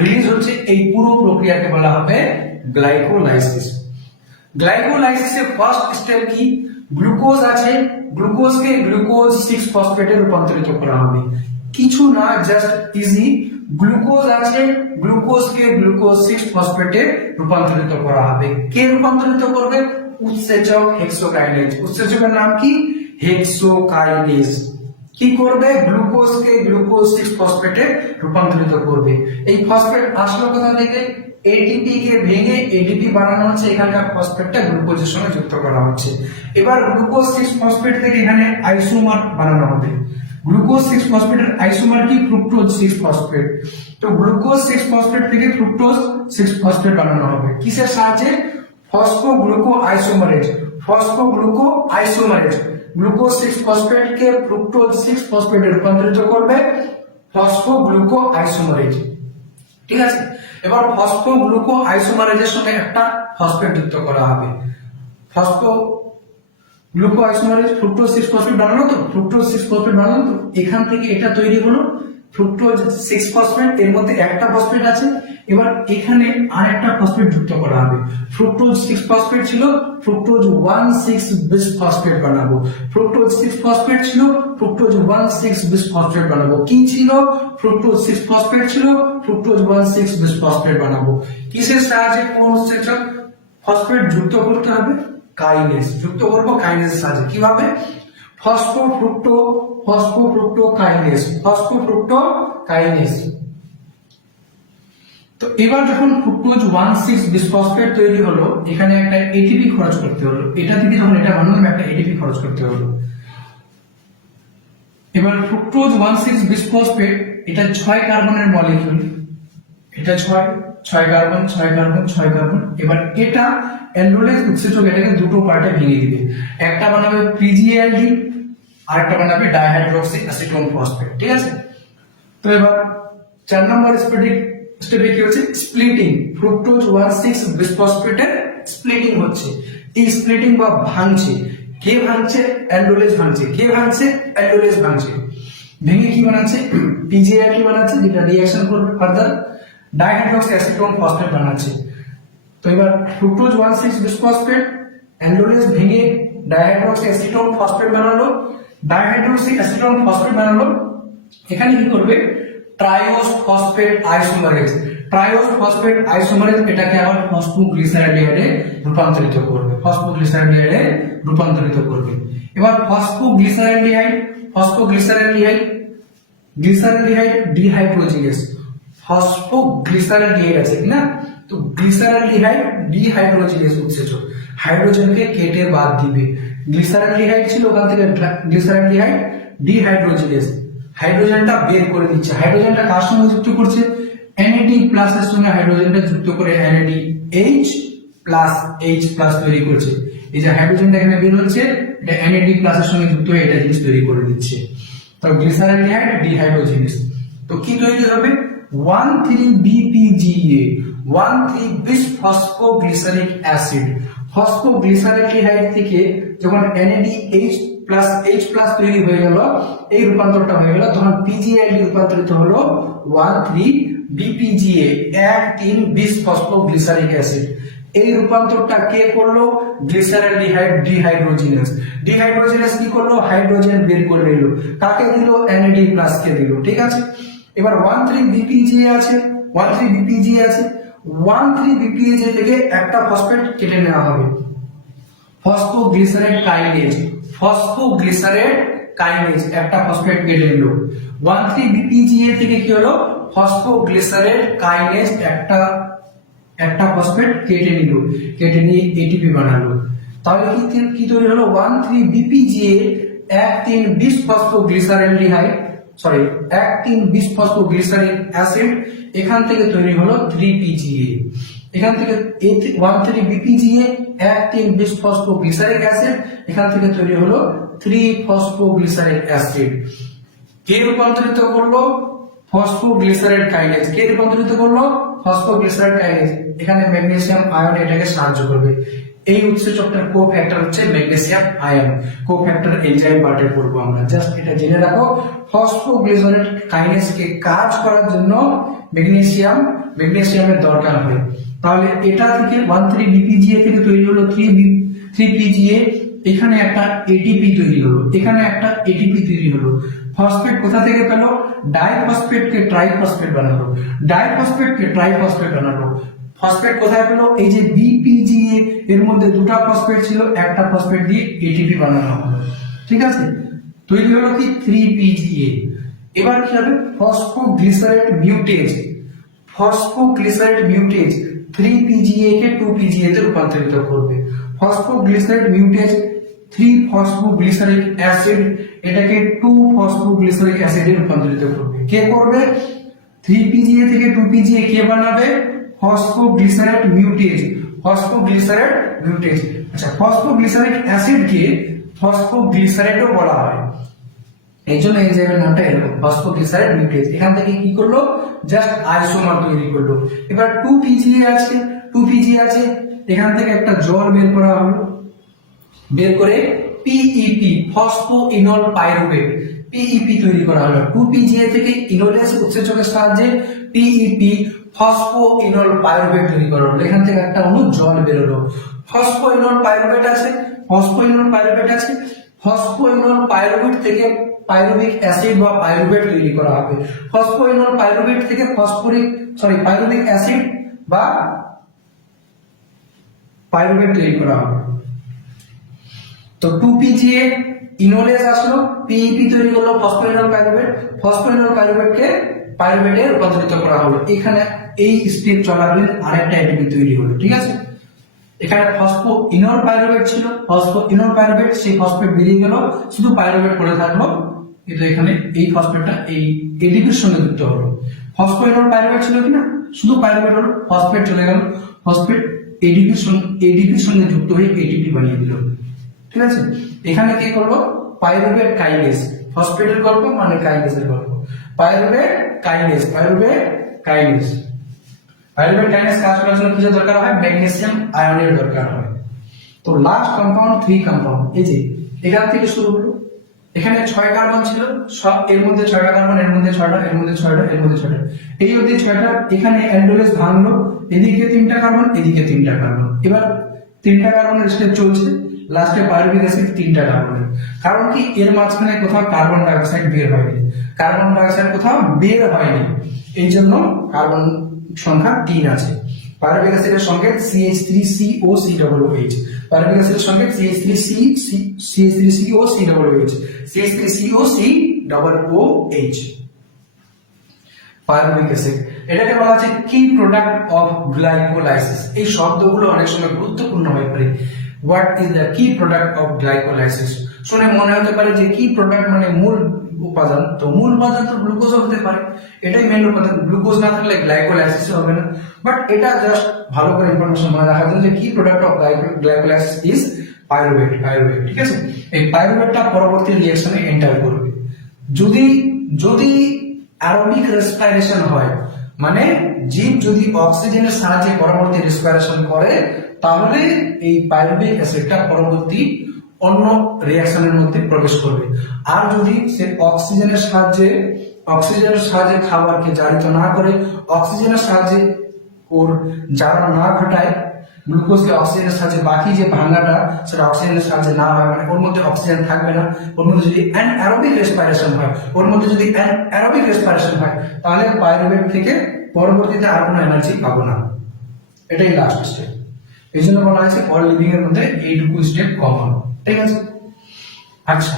রিলিজ হচ্ছে, এই পুরো প্রক্রিয়াকে বলা হবে গ্লাইকোলাইসিস। গ্লাইকোলাইসিসের ফার্স্ট স্টেপ কি? গ্লুকোজ আছে, গ্লুকোজকে গ্লুকোজ 6 ফসফেটে রূপান্তরিত করা হবে। কিছু না, জাস্ট ইজি। গ্লুকোজ আছে, গ্লুকোজকে গ্লুকোজ 6 ফসফেটে রূপান্তরিত করা হবে। কে রূপান্তরিত করবে? উৎসেচক হেক্সোকাইনেজ। উৎসেচকের নাম কি? হেক্সোকাইনেজ। কি করবে? গ্লুকোজকে গ্লুকোজ 6 ফসফেটে রূপান্তরিত করবে। এই ফসফেট আসলো কোথা থেকে? এটিপি কে ভেঙে এডিপি বানানো হচ্ছে, এখানকার ফসফেটটা গ্লুকোজের সঙ্গে যুক্ত করা হচ্ছে। এবার গ্লুকোজ 6 ফসফেট থেকে এখানে আইসোমার বানানো হবে। গ্লুকোজ 6 ফসফেটের আইসোমার কি? Fructose 6 phosphate. তো গ্লুকোজ 6 ফসফেট থেকে ফ্রুক্টোজ 6 ফসফেট বানানো হবে কিসের সাহায্যে? ফসফোগ্লুকো আইসোমারেজ। ফসফোগ্লুকো আইসোমারেজ গ্লুকোজ 6 ফসফেট কে ফ্রুক্টোজ 6 ফসফেটে রূপান্তরিত করবে, ফসফোগ্লুকো আইসোমারেজ। ঠিক আছে, এবার ফসফোগ্লুকো আইসোমারেজের সঙ্গে একটা ফসফেট যুক্ত করা হবে। ফসফোগ্লুকো আইসোমারেজ ফ্রুক্টোজ 6 ফসফেট বানালো তো, ফ্রুক্টোজ 6 ফসফেট বানালো তো, এখান থেকে এটা তৈরি হলো ফ্রুক্টোজ 6 ফসফেট। এর মধ্যে একটা ফসফেট আছে, এবার এখানে আরেকটা ফসফেট যুক্ত করা হবে। ফ্রুক্টোজ 6 ফসফেট ছিল, ফ্রুক্টোজ 1,6 বিস ফসফেট বানাবো। ফ্রুক্টোজ 6 ফসফেট ছিল, ফ্রুক্টোজ 1,6 বিস ফসফেট বানাবো। কি ছিল? ফ্রুক্টোজ 6 ফসফেট ছিল, ফ্রুক্টোজ 1,6 বিস ফসফেট বানাবো। কিসের সাহায্যে? কোন উৎসেচক ফসফেট যুক্ত করতে হবে? কাইনেজ। যুক্ত করব কাইনেজের সাহায্যে। কিভাবে? ফসফোফ্রুক্টোকাইনেজ। ফসফোফ্রুক্টোকাইনেজ। তো এবার যখন ফ্রুক্টোজ 1,6 বিসফসফেট তৈরি হলো, এখানে একটা এটিপি খরচ করতে হলো। এটা থেকে যখন এটা বানালাম, একটা এটিপি খরচ করতে হলো। এবার ফ্রুক্টোজ 1,6 বিসফসফেট, এটা 6 কার্বনের মলিকিউল। এটা 6 কার্বন 6 কার্বন 6 কার্বন। এবার এটা অ্যান্ড্রোলেজ উৎসেচক এটাকে দুটো পার্টে ভেঙে দিবে। একটা বানাবে পিজিএলডি, আরেকটা বানাবে ডাইহাইড্রোক্সি অ্যাসিটোন ফসফেট। ঠিক আছে, তো এবার 4 নম্বর স্টেপে কি হচ্ছে? স্প্লিটিং। ফ্রুক্টোজ 1,6 বিসফসফেটের স্প্লিটিং হচ্ছে। এই স্প্লিটিং বা ভাঙছে, কে ভাঙছে? অ্যান্ড্রোলেজ ভাঙছে। কে ভাঙছে? অ্যান্ড্রোলেজ ভাঙছে। ভেঙে কি বানাচ্ছে? পিজিএলডি বানাচ্ছে, যেটা রিঅ্যাকশন করবে ফার্দার ডাইহাইড্রোক্সি অ্যাসিটোন ফসফেট বানাচ্ছে। তো এবার ফ্রুক্টোজ 1,6 বিসফসফেট অ্যান্ড্রোলেজ ভেঙে ডাইহাইড্রোক্সি অ্যাসিটোন ফসফেট বানালো। ডাইহাইড্রোক্সি অ্যাসিটোন ফসফেট বানালো। এখানে কি করবে? ট্রাইওস ফসফেট আইসোমারেজ। ট্রাইওস ফসফেট আইসোমারেজ এটাকে আবার ফসফোগ্লিসারাইডে রূপান্তরিত করবে। ফসফোগ্লিসারাইডে রূপান্তরিত করবে। এবার গ্লিসারালডিহাইড ডিহাইড্রোজিনেস। ফসফোগ্লিসারালডিহাইড আছে কিনা? তো গ্লিসারালডিহাইড ডিহাইড্রোজিনেস উৎসেচক হাইড্রোজেনকে কেটে বাদ দিবে। গ্লিসারালডিহাইড ছিল, ওখান থেকে গ্লিসারালডিহাইড ডিহাইড্রোজিনেস হাইড্রোজেনটা বের করে দিচ্ছে। হাইড্রোজেনটা কার সঙ্গে যুক্ত করছে? NAD প্লাস এর সঙ্গে হাইড্রোজেনটা যুক্ত করে NADH প্লাস H প্লাস তৈরি করছে। এই যে হাইড্রোজেনটা এখানে বের হচ্ছে, এটা NAD প্লাস এর সঙ্গে যুক্ত হয়ে এটা জিনিস তৈরি করে দিচ্ছে। তো গ্লিসারালডিহাইড ডিহাইড্রোজিনেস। তো কি তৈরি হবে? 1,3-BPGA 1,3 বিস ফসফোগ্লিসারিক অ্যাসিড। ফসফোগ্লিসারালডিহাইড থেকে যখন NADH প্লাস H প্লাস তৈরি হয়ে গেল, এই রূপান্তরটা হয়ে গেল, তখন পিজিএলডি রূপান্তরিত হলো 1,3-BPGA 1,3 বিস ফসফোগ্লিসারিক অ্যাসিড। এই রূপান্তরটা কে করলো? Glyceraldehyde dehydrogenase. ডিহাইড্রোজিনেস কি করলো? হাইড্রোজেন বের করে নিল। কাকে দিল? NAD প্লাস কে দিল। ঠিক আছে, এবার 1,3-BPGA আছে, 1,3-BPGA আছে। 1,3-BPGA থেকে একটা ফসফেট কেটে নেওয়া হবে, ফসফোগ্লিসারেট কাইনেজ। ফসফোগ্লিসারেট কাইনেজ একটা ফসফেট কেটে নিল। 1,3-BPGA থেকে কি হলো? ফসফোগ্লিসারেট কাইনেজ একটা ফসফেট কেটে নিল, কেটে নিয়ে এটিপি বানালো। তাহলে কি তৈরি হলো? 1,3-BPGA 1,3 বিস ফসফোগ্লিসারেলডিহাইড, সরি 1,3 বিস ফসফোগ্লিসারিক অ্যাসিড। এখান থেকে তৈরি হলো 3PGA। এখান থেকে 1,3-BPGA 1,3 বিস ফসফোগ্লিসারিক অ্যাসিড, এখান থেকে তৈরি হলো 3-ফসফোগ্লিসারিক অ্যাসিড। কে রূপান্তরিত করলো? ফসফোগ্লিসারেট কাইনেজ। কে রূপান্তরিত করলো? ফসফোগ্লিসারেট কাইনেজ। এখানে ম্যাগনেসিয়াম আয়ন এটাকে সাহায্য করবে। এই উৎসেচকটার কোফ্যাক্টর হচ্ছে ম্যাগনেসিয়াম আয়ন। কোফ্যাক্টর এনজাইম পার্টে পড়বো আমরা, জাস্ট এটা জেনে রাখো। ফসফোগ্লিসারেট কাইনেজকে কাজ করার জন্য ম্যাগনেসিয়ামের দরকার হয়। তাহলে এটা থেকে 13-DPGA থেকে তৈরি হলো 3PGA, এখানে একটা এটিপি তৈরি হলো, এখানে একটা এটিপি তৈরি হলো। ফসফেট কোথা থেকে পেলো? ডাইফসফেটকে ট্রাইফসফেট বানালো, ডাইফসফেটকে ট্রাইফসফেট বানালো। ফসফেট কোথায় পেলো? এই যে বিপিজিএ এর মধ্যে দুটো ফসফেট ছিল, একটা ফসফেট দিয়ে এটিপি বানানো হলো। ঠিক আছে, তৈরি হলো কি 3PGA। এবার কি হবে? ফসফোগ্লিসারেট মিউটেজ, ফসফোগ্লিসারেট মিউটেজ 3PGA কে 2PGA তে রূপান্তরিত করবে। ফসফোগ্লিসারেট মিউটেজ 3-ফসফোগ্লিসারিক অ্যাসিড এটাকে 2-ফসফোগ্লিসারিক অ্যাসিডে রূপান্তরিত করবে। কে করবে? 3PGA থেকে 2PGA কে বানাবে? ফসফোগ্লিসারেট মিউটেজ, ফসফোগ্লিসারেট মিউটেজ। আচ্ছা, ফসফোগ্লিসারিক অ্যাসিডকে ফসফোগ্লিসারেটও বলা হয়, এই জন্য এনজাইমের নামটা এরকম, ফসফোগ্লিসারেট মিউটেজ। এখান থেকে কি করলো? জাস্ট আইসোমার তৈরি করলো। এবার 2PGA আছে, 2PGA আছে, এখান থেকে একটা জল বের করা হলো, বের করে পিইপি, ফসফোইনল পাইরুভেট, পিইপি তৈরি করা হলো। 2PGA থেকে ইনোলেস উৎসেচকের সাহায্যে পিইপি, ফসফোইনল পাইরুভেট তৈরি করা হলো। এখান থেকে একটা অণু জল বের হলো। ফসফোইনল পাইরুভেট আছে, ফসফোইনল পাইরুভেট আছে, ফসফোইনল পাইরুভেট থেকে পাইরুভিক অ্যাসিড বা পাইরুভেট তৈরি করা হবে। ফসফোইনল পাইরুভেট থেকে পাইরুভিক অ্যাসিড বা পাইরুভেট তৈরি করা হবে। তো 2PGA ইনোলেস আসলো, পিইপি তৈরি করলো, ফসফোইনল পাইরুভেট, ফসফোইনল পাইরুভেটকে পাইরুভেটে রূপান্তরিত করা হলো। এখানে এই স্টেপ চলাকালীন আরেকটা এটিপি তৈরি হলো। ঠিক আছে, এখানে ফসফোইনল পাইরুভেট ছিল, ফসফোইনল পাইরুভেট, সেই ফসফেট বেরিয়ে গেল, শুধু পাইরুভেট পড়ে থাকলো। কিন্তু এখানে এই ফসফেটটা এই এটিপির সঙ্গে যুক্ত হলো। ফসফোইনল পাইরুভেট ছিল কিনা, শুধু পাইরুভেট হলো, ফসফেট চলে গেল, ফসফেট এডিপির সঙ্গে যুক্ত হয়ে এটিপি বানিয়ে দিল। ঠিক আছে, এখানে কি করলো? পাইরুভেট কাইনেজ, ফসফেটের গল্প মানে কাইনেজের গল্প। Pyruvate kinase, pyruvate kinase, pyruvate kinase কাজ করার জন্য কিসের দরকার হয়? ম্যাগনেসিয়াম আয়নের দরকার হয়। তো লাস্ট কম্পাউন্ড 3 কম্পাউন্ড, এই যে এখান থেকে শুরু হলো, এখানে 6 কার্বন ছিল, সব এর মধ্যে 6টা কার্বন, এর মধ্যে 6টা, এর মধ্যে 6টা, এর মধ্যে 6টা, এই অবধি 6টা। এখানে অ্যান্ডোলেস ভাঙলো, এদিকে 3টা কার্বন, এদিকে 3টা কার্বন। এবার 3টা কার্বনের স্টেপ চলছে, লাস্টে পাইরুভিক অ্যাসিড 3টা কার্বন। কারণ কি? এর মাঝখানে কোথাও কার্বন ডাই অক্সাইড বের হয়নি, কার্বন ডাই অক্সাইড কোথাও বের হয়নি, এই জন্য কার্বন সংখ্যা 3 আছে। পাইরুভিক অ্যাসিডের সঙ্গে CH3COCOOH, পাইরুভিক অ্যাসিডের সঙ্গে CH3COCOOH, CH3COCOOH। পাইরুভিক অ্যাসিড এটাকে বলা হচ্ছে কি প্রোডাক্ট অফ গ্লাইকোলাইসিস। এই শব্দগুলো অনেক সময় গুরুত্বপূর্ণ হয়ে পড়ে। হোয়াট ইজ দ্য কি প্রোডাক্ট অফ গ্লাইকোলাইসিস? শুনে মনে হতে পারে যে কি প্রোডাক্ট মানে মূল উপাদান, তো মূল উপাদান তো গ্লুকোজ হতে পারে, এটাই মেইন উপাদান। গ্লুকোজ না থাকলে গ্লাইকোলাইসিস হবে না। বাট এটা জাস্ট ভালো করে ইনফরমেশন মনে রাখার জন্য যে কি product of glycolysis is pyruvate, pyruvate. ঠিক আছে, এই পাইরুভেটটা পরবর্তী রিঅ্যাকশনে এন্টার করবে। যদি অ্যারোবিক রেসপিরেশন হয়, মানে জীব যদি অক্সিজেনের সাহায্যে পরবর্তী রেসপিরেশন করে, তাহলে এই পাইরুভিক অ্যাসিডটা পরবর্তী অন্য রিঅ্যাকশনের মধ্যে প্রবেশ করবে। আর যদি সে অক্সিজেনের সাহায্যে খাবারকে জারিত না করে, অক্সিজেনের সাহায্যে ওর জারণ না ঘটায়, গ্লুকোজকে অক্সিজেনের সাহায্যে বাকি যে ভাঙাটা সেটা অক্সিজেনের সাহায্যে না হয়, মানে ওর মধ্যে অক্সিজেন থাকবে না, ওর মধ্যে যদি অ্যানারোবিক রেসপিরেশন হয়, তাহলে পাইরুভেট থেকে পরবর্তীতে আর কোনো এনার্জি পাবো না। এটাই লাস্ট স্টেপ। এই জন্য বলা হয়েছে অল লিভিং এর মধ্যে এইটুকু স্টেপ কমন। ঠিক আছে, আচ্ছা,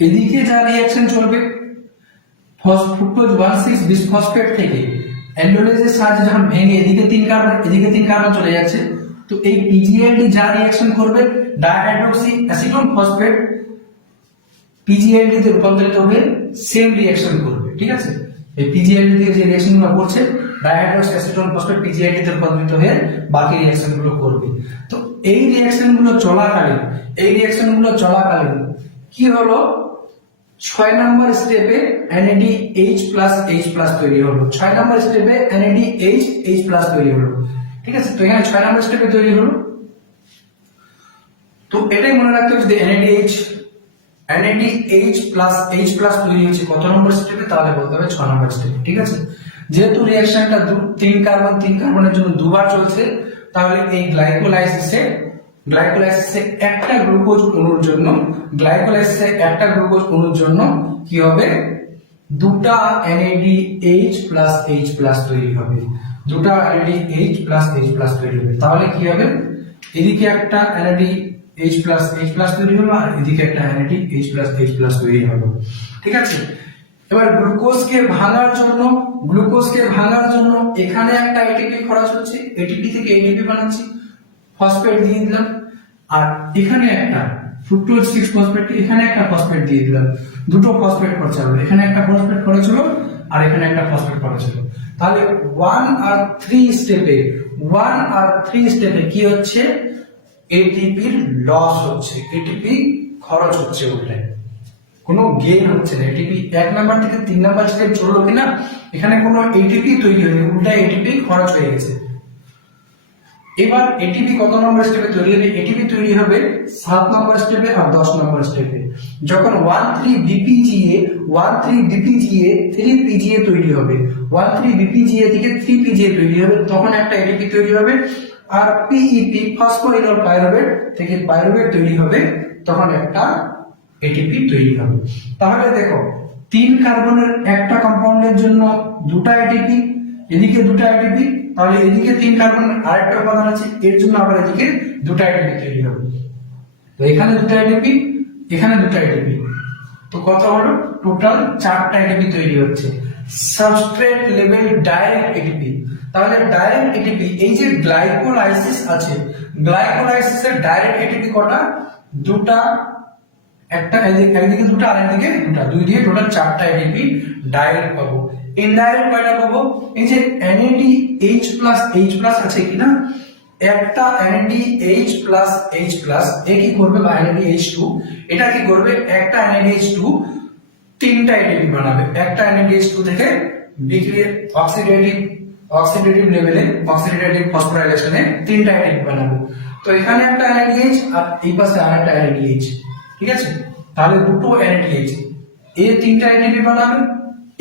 এদিকে যা রিঅ্যাকশন চলবে, ফ্রুক্টোজ 1,6 বিসফসফেট থেকে অ্যান্ডোলেজের সাহায্যে যখন ভেঙে এদিকে 3 কার্বন, এদিকে 3 কার্বন চলে যাচ্ছে, তো এই পিজিএলডি যা রিঅ্যাকশন করবে, ডাইহাইড্রোক্সি অ্যাসিটোন ফসফেট পিজিএলডি তে রূপান্তরিত হয়ে সেম রিঅ্যাকশন করবে। ঠিক আছে, এই পিজিএলডি থেকে যে রিঅ্যাকশনগুলো করছে, ডাইহাইড্রোক্সি অ্যাসিটোন ফসফেট পিজিএলডি তে রূপান্তরিত হয়ে বাকি রিঅ্যাকশনগুলো করবে। তো এই রিঅ্যাকশনগুলো চলাকালীন কি হলো? 6 নম্বর স্টেপে NADH+H+ তৈরি হলো। 6 নম্বর স্টেপে NADH+H+ তৈরি হলো। ঠিক আছে, তো এখানে 6 নম্বর স্টেপে তৈরি হলো তো এটাই মনে রাখতে হবে, যদি NADH প্লাস H প্লাস তৈরি হচ্ছে কত নম্বর স্টেপে, তাহলে বলতে হবে 6 নম্বর স্টেপে। ঠিক আছে, যেহেতু রিঅ্যাকশনটা 3 কার্বনের জন্য দুবার চলছে, তাহলে এই গ্লাইকোলাইসিসে একটা গ্লুকোজ অণুর জন্য কি হবে, দুটা NADH প্লাস H প্লাস তৈরি হবে, দুটা NADH প্লাস H প্লাস তৈরি হবে। তাহলে কি হবে, এদিকে একটা NADH প্লাস H প্লাস তৈরি হলো, আর এদিকে একটা NADH প্লাস H প্লাস তৈরি হলো। ঠিক আছে, এবার গ্লুকোজকে ভাঙার জন্য এখানে একটা এটিপি খরচ হচ্ছে, এটিপি থেকে এটিপি বানাচ্ছি, ফসফেট দিয়ে দিলাম, আর এখানে একটা ফ্রুক্টোজ 6 ফসফেট, এখানে একটা ফসফেট দিয়ে দিলাম, দুটো ফসফেট খরচ হলো, এখানে একটা ফসফেট খরচ হলো আর এখানে একটা ফসফেট খরচ হলো। তাহলে 1 আর 3 স্টেপে কি হচ্ছে, এটিপির লস হচ্ছে, এটিপি খরচ হচ্ছে, উল্টে কোনো গেইন হচ্ছে না। এটিপি 1 নাম্বার থেকে 3 নাম্বার স্টেপ চললো কিনা, এখানে কোনো এটিপি তৈরি হয়নি, উল্টা এটিপি খরচ হয়ে গেছে। এবার এটিপি কত নম্বর স্টেপে তৈরি হবে, এটিপি তৈরি হবে 7 নম্বর স্টেপে আর 10 নম্বর স্টেপে। যখন 13-BPGA 3PGA তৈরি হবে, 13-BPGA থেকে 3PGA তৈরি হবে, তখন একটা এটিপি তৈরি হবে। আর PEP ফসফোরিনল পাইরুভেট থেকে পাইরুভেট তৈরি হবে, তখন একটা এটিপি তৈরি হবে। তাহলে দেখো, 3 কার্বনের একটা কম্পাউন্ডের জন্য দুটা এটিপি, এদিকে দুটা এটিপি, তাহলে এদিকে 3 কার্বনের আরেকটা উপাদান আছে, এর জন্য আবার এদিকে দুটা এটিপি তৈরি হবে। তো এখানে দুটা এটিপি, এখানে দুটা এটিপি, তো কত হলো, টোটাল 4টা এটিপি তৈরি হচ্ছে। সাবস্ট্রেট লেভেল ডাইরেক্ট এটিপি, তাহলে ডাইরেক্ট এটিপি, এই যে গ্লাইকোলাইসিস আছে, গ্লাইকোলাইসিসের ডাইরেক্ট এটিপি কটা, দুটা, একটা একদিকে দুটো আর একদিকে দুটো, দুই দিয়ে টোটাল 4টা এটিপি ডাইরেক্ট পাবো। ইনডাইরেক্ট কয়টা পাবো, এই যে NADH প্লাস H প্লাস আছে কিনা, একটা NADH প্লাস H প্লাস এ কি করবে, বা NADH2 এটা কি করবে, একটা NADH2 তিনটা এটিপি বানাবে, একটা NADH2 থেকে বিক্রিয়া অক্সিডেটিভ লেভেলে অক্সিডেটিভ ফসফোরাইলেশনে তিনটা এটিপি বানাবে। তো এখানে একটা NADH আর এই পাশে আরেকটা NADH। ঠিক আছে, তাহলে দুটো NADH, এ তিনটা এটিপি বানাবে,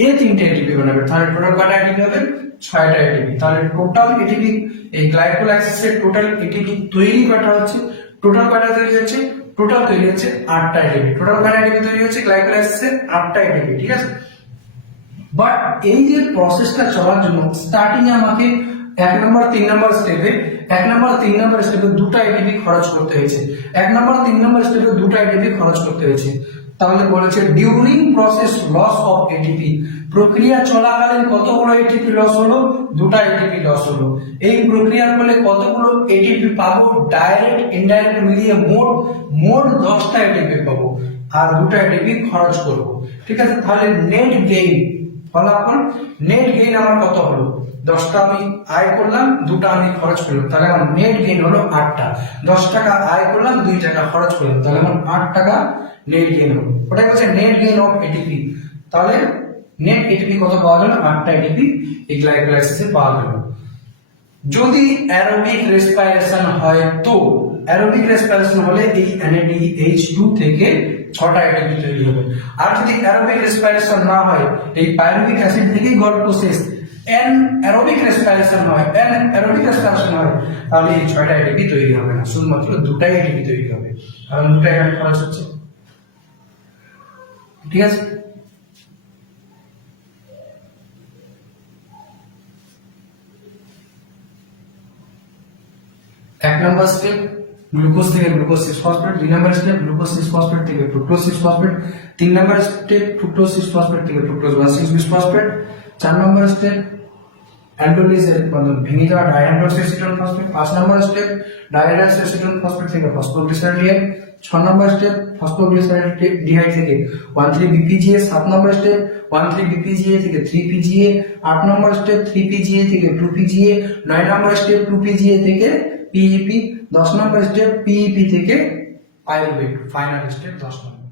এ তিনটা এটিপি বানাবে, তাহলে টোটাল কয়টা এটিপি হবে, 6টা এটিপি। তাহলে টোটাল এটিপি, এই গ্লাইকোলাইসিসের টোটাল এটিপি তৈরি কয়টা হচ্ছে, টোটাল কয়টা তৈরি হচ্ছে, টোটাল তৈরি হচ্ছে 8টা এটিপি। টোটাল কয়টা এটিপি তৈরি হচ্ছে গ্লাইকোলাইসিসে, 8টা এটিপি। ঠিক আছে, বাট এই যে প্রসেসটা চলার জন্য স্টার্টিং এ আমাকে 1 নম্বর 3 নম্বর স্টেপে দুটো এটিপি খরচ করতে হয়েছে, 1 নম্বর 3 নম্বর স্টেপে দুটো এটিপি খরচ করতে হয়েছে। তাহলে বলেছে during process loss of ATP, প্রক্রিয়া চলাকালীন কতগুলো এটিপি লস হলো, দুটো এটিপি লস হলো। এই প্রক্রিয়ার ফলে কতগুলো এটিপি পাবো, ডাইরেক্ট ইনডাইরেক্ট মিলিয়ে মোট 10টা এটিপি পাবো, আর দুটো এটিপি খরচ করব। ঠিক আছে, তাহলে নেট গেইন, ফলাফল নেট গেইন আমার কত হলো, 10টা আমি আয় করলাম, দুটো আমি খরচ করলাম, তাহলে আমার নেট গেইন হলো 8টা। 10 টাকা আয় করলাম, 2 টাকা খরচ করলাম, তাহলে আমার 8 টাকা নেট গেইন হলো। ওটাই হচ্ছে নেট গেইন অফ এটিপি। তাহলে নেট এটিপি কত পাওয়া গেল, 8টা এটিপি এই গ্লাইকোলাইসিসে পাওয়া গেল। যদি অ্যারোবিক রেসপিরেশন হয়, তো অ্যারোবিক রেসপিরেশন হলে এই NADH2 থেকে 6টা এটিপি তৈরি হবে। আর যদি অ্যারোবিক রেসপিরেশন না হয়, এই পাইরুভিক অ্যাসিড থেকেই গড় প্রসেস অ্যারোবিক রেসপিরেশন হয়, তাহলে এই 6টা এটিপি তৈরি হবে না, শুধুমাত্র 2টাই এটিপি তৈরি হবে, কারণ 2টা এখানে খরচ হচ্ছে। ঠিক আছে, এক নম্বর স্টেপ গ্লুকোজ থেকে গ্লুকোজ 6 ফসফেট, 2 নম্বর স্টেপ গ্লুকোজ 6 ফসফেট থেকে ফ্রুক্টোজ 6 ফসফেট, 3 নম্বর স্টেপ ফ্রুক্টোজ 6 ফসফেট থেকে ফ্রুক্টোজ 1,6 ফসফেট, 4 নম্বর স্টেপ অ্যালডোলিসের ভেঙে যাওয়া ডাইহাইড্রোক্সি অ্যাসিটোন ফসফেট, 5 নম্বর স্টেপ ডাইহাইড্রোক্সি অ্যাসিটোন ফসফেট থেকে ফসফোগ্লিসারিডিহাইড, 6 নম্বর স্টেপ ফসফোগ্লিসারিডিহাইড থেকে 13-BPGA, 7 নম্বর স্টেপ 13-BPGA থেকে 3PGA, 8 নম্বর স্টেপ 3PGA থেকে 2PGA, 9 নম্বর স্টেপ 2PGA থেকে PEP, 10 নম্বর step PEP থেকে পাইরুভেট, ফাইনাল স্টেপ 10 নম্বর।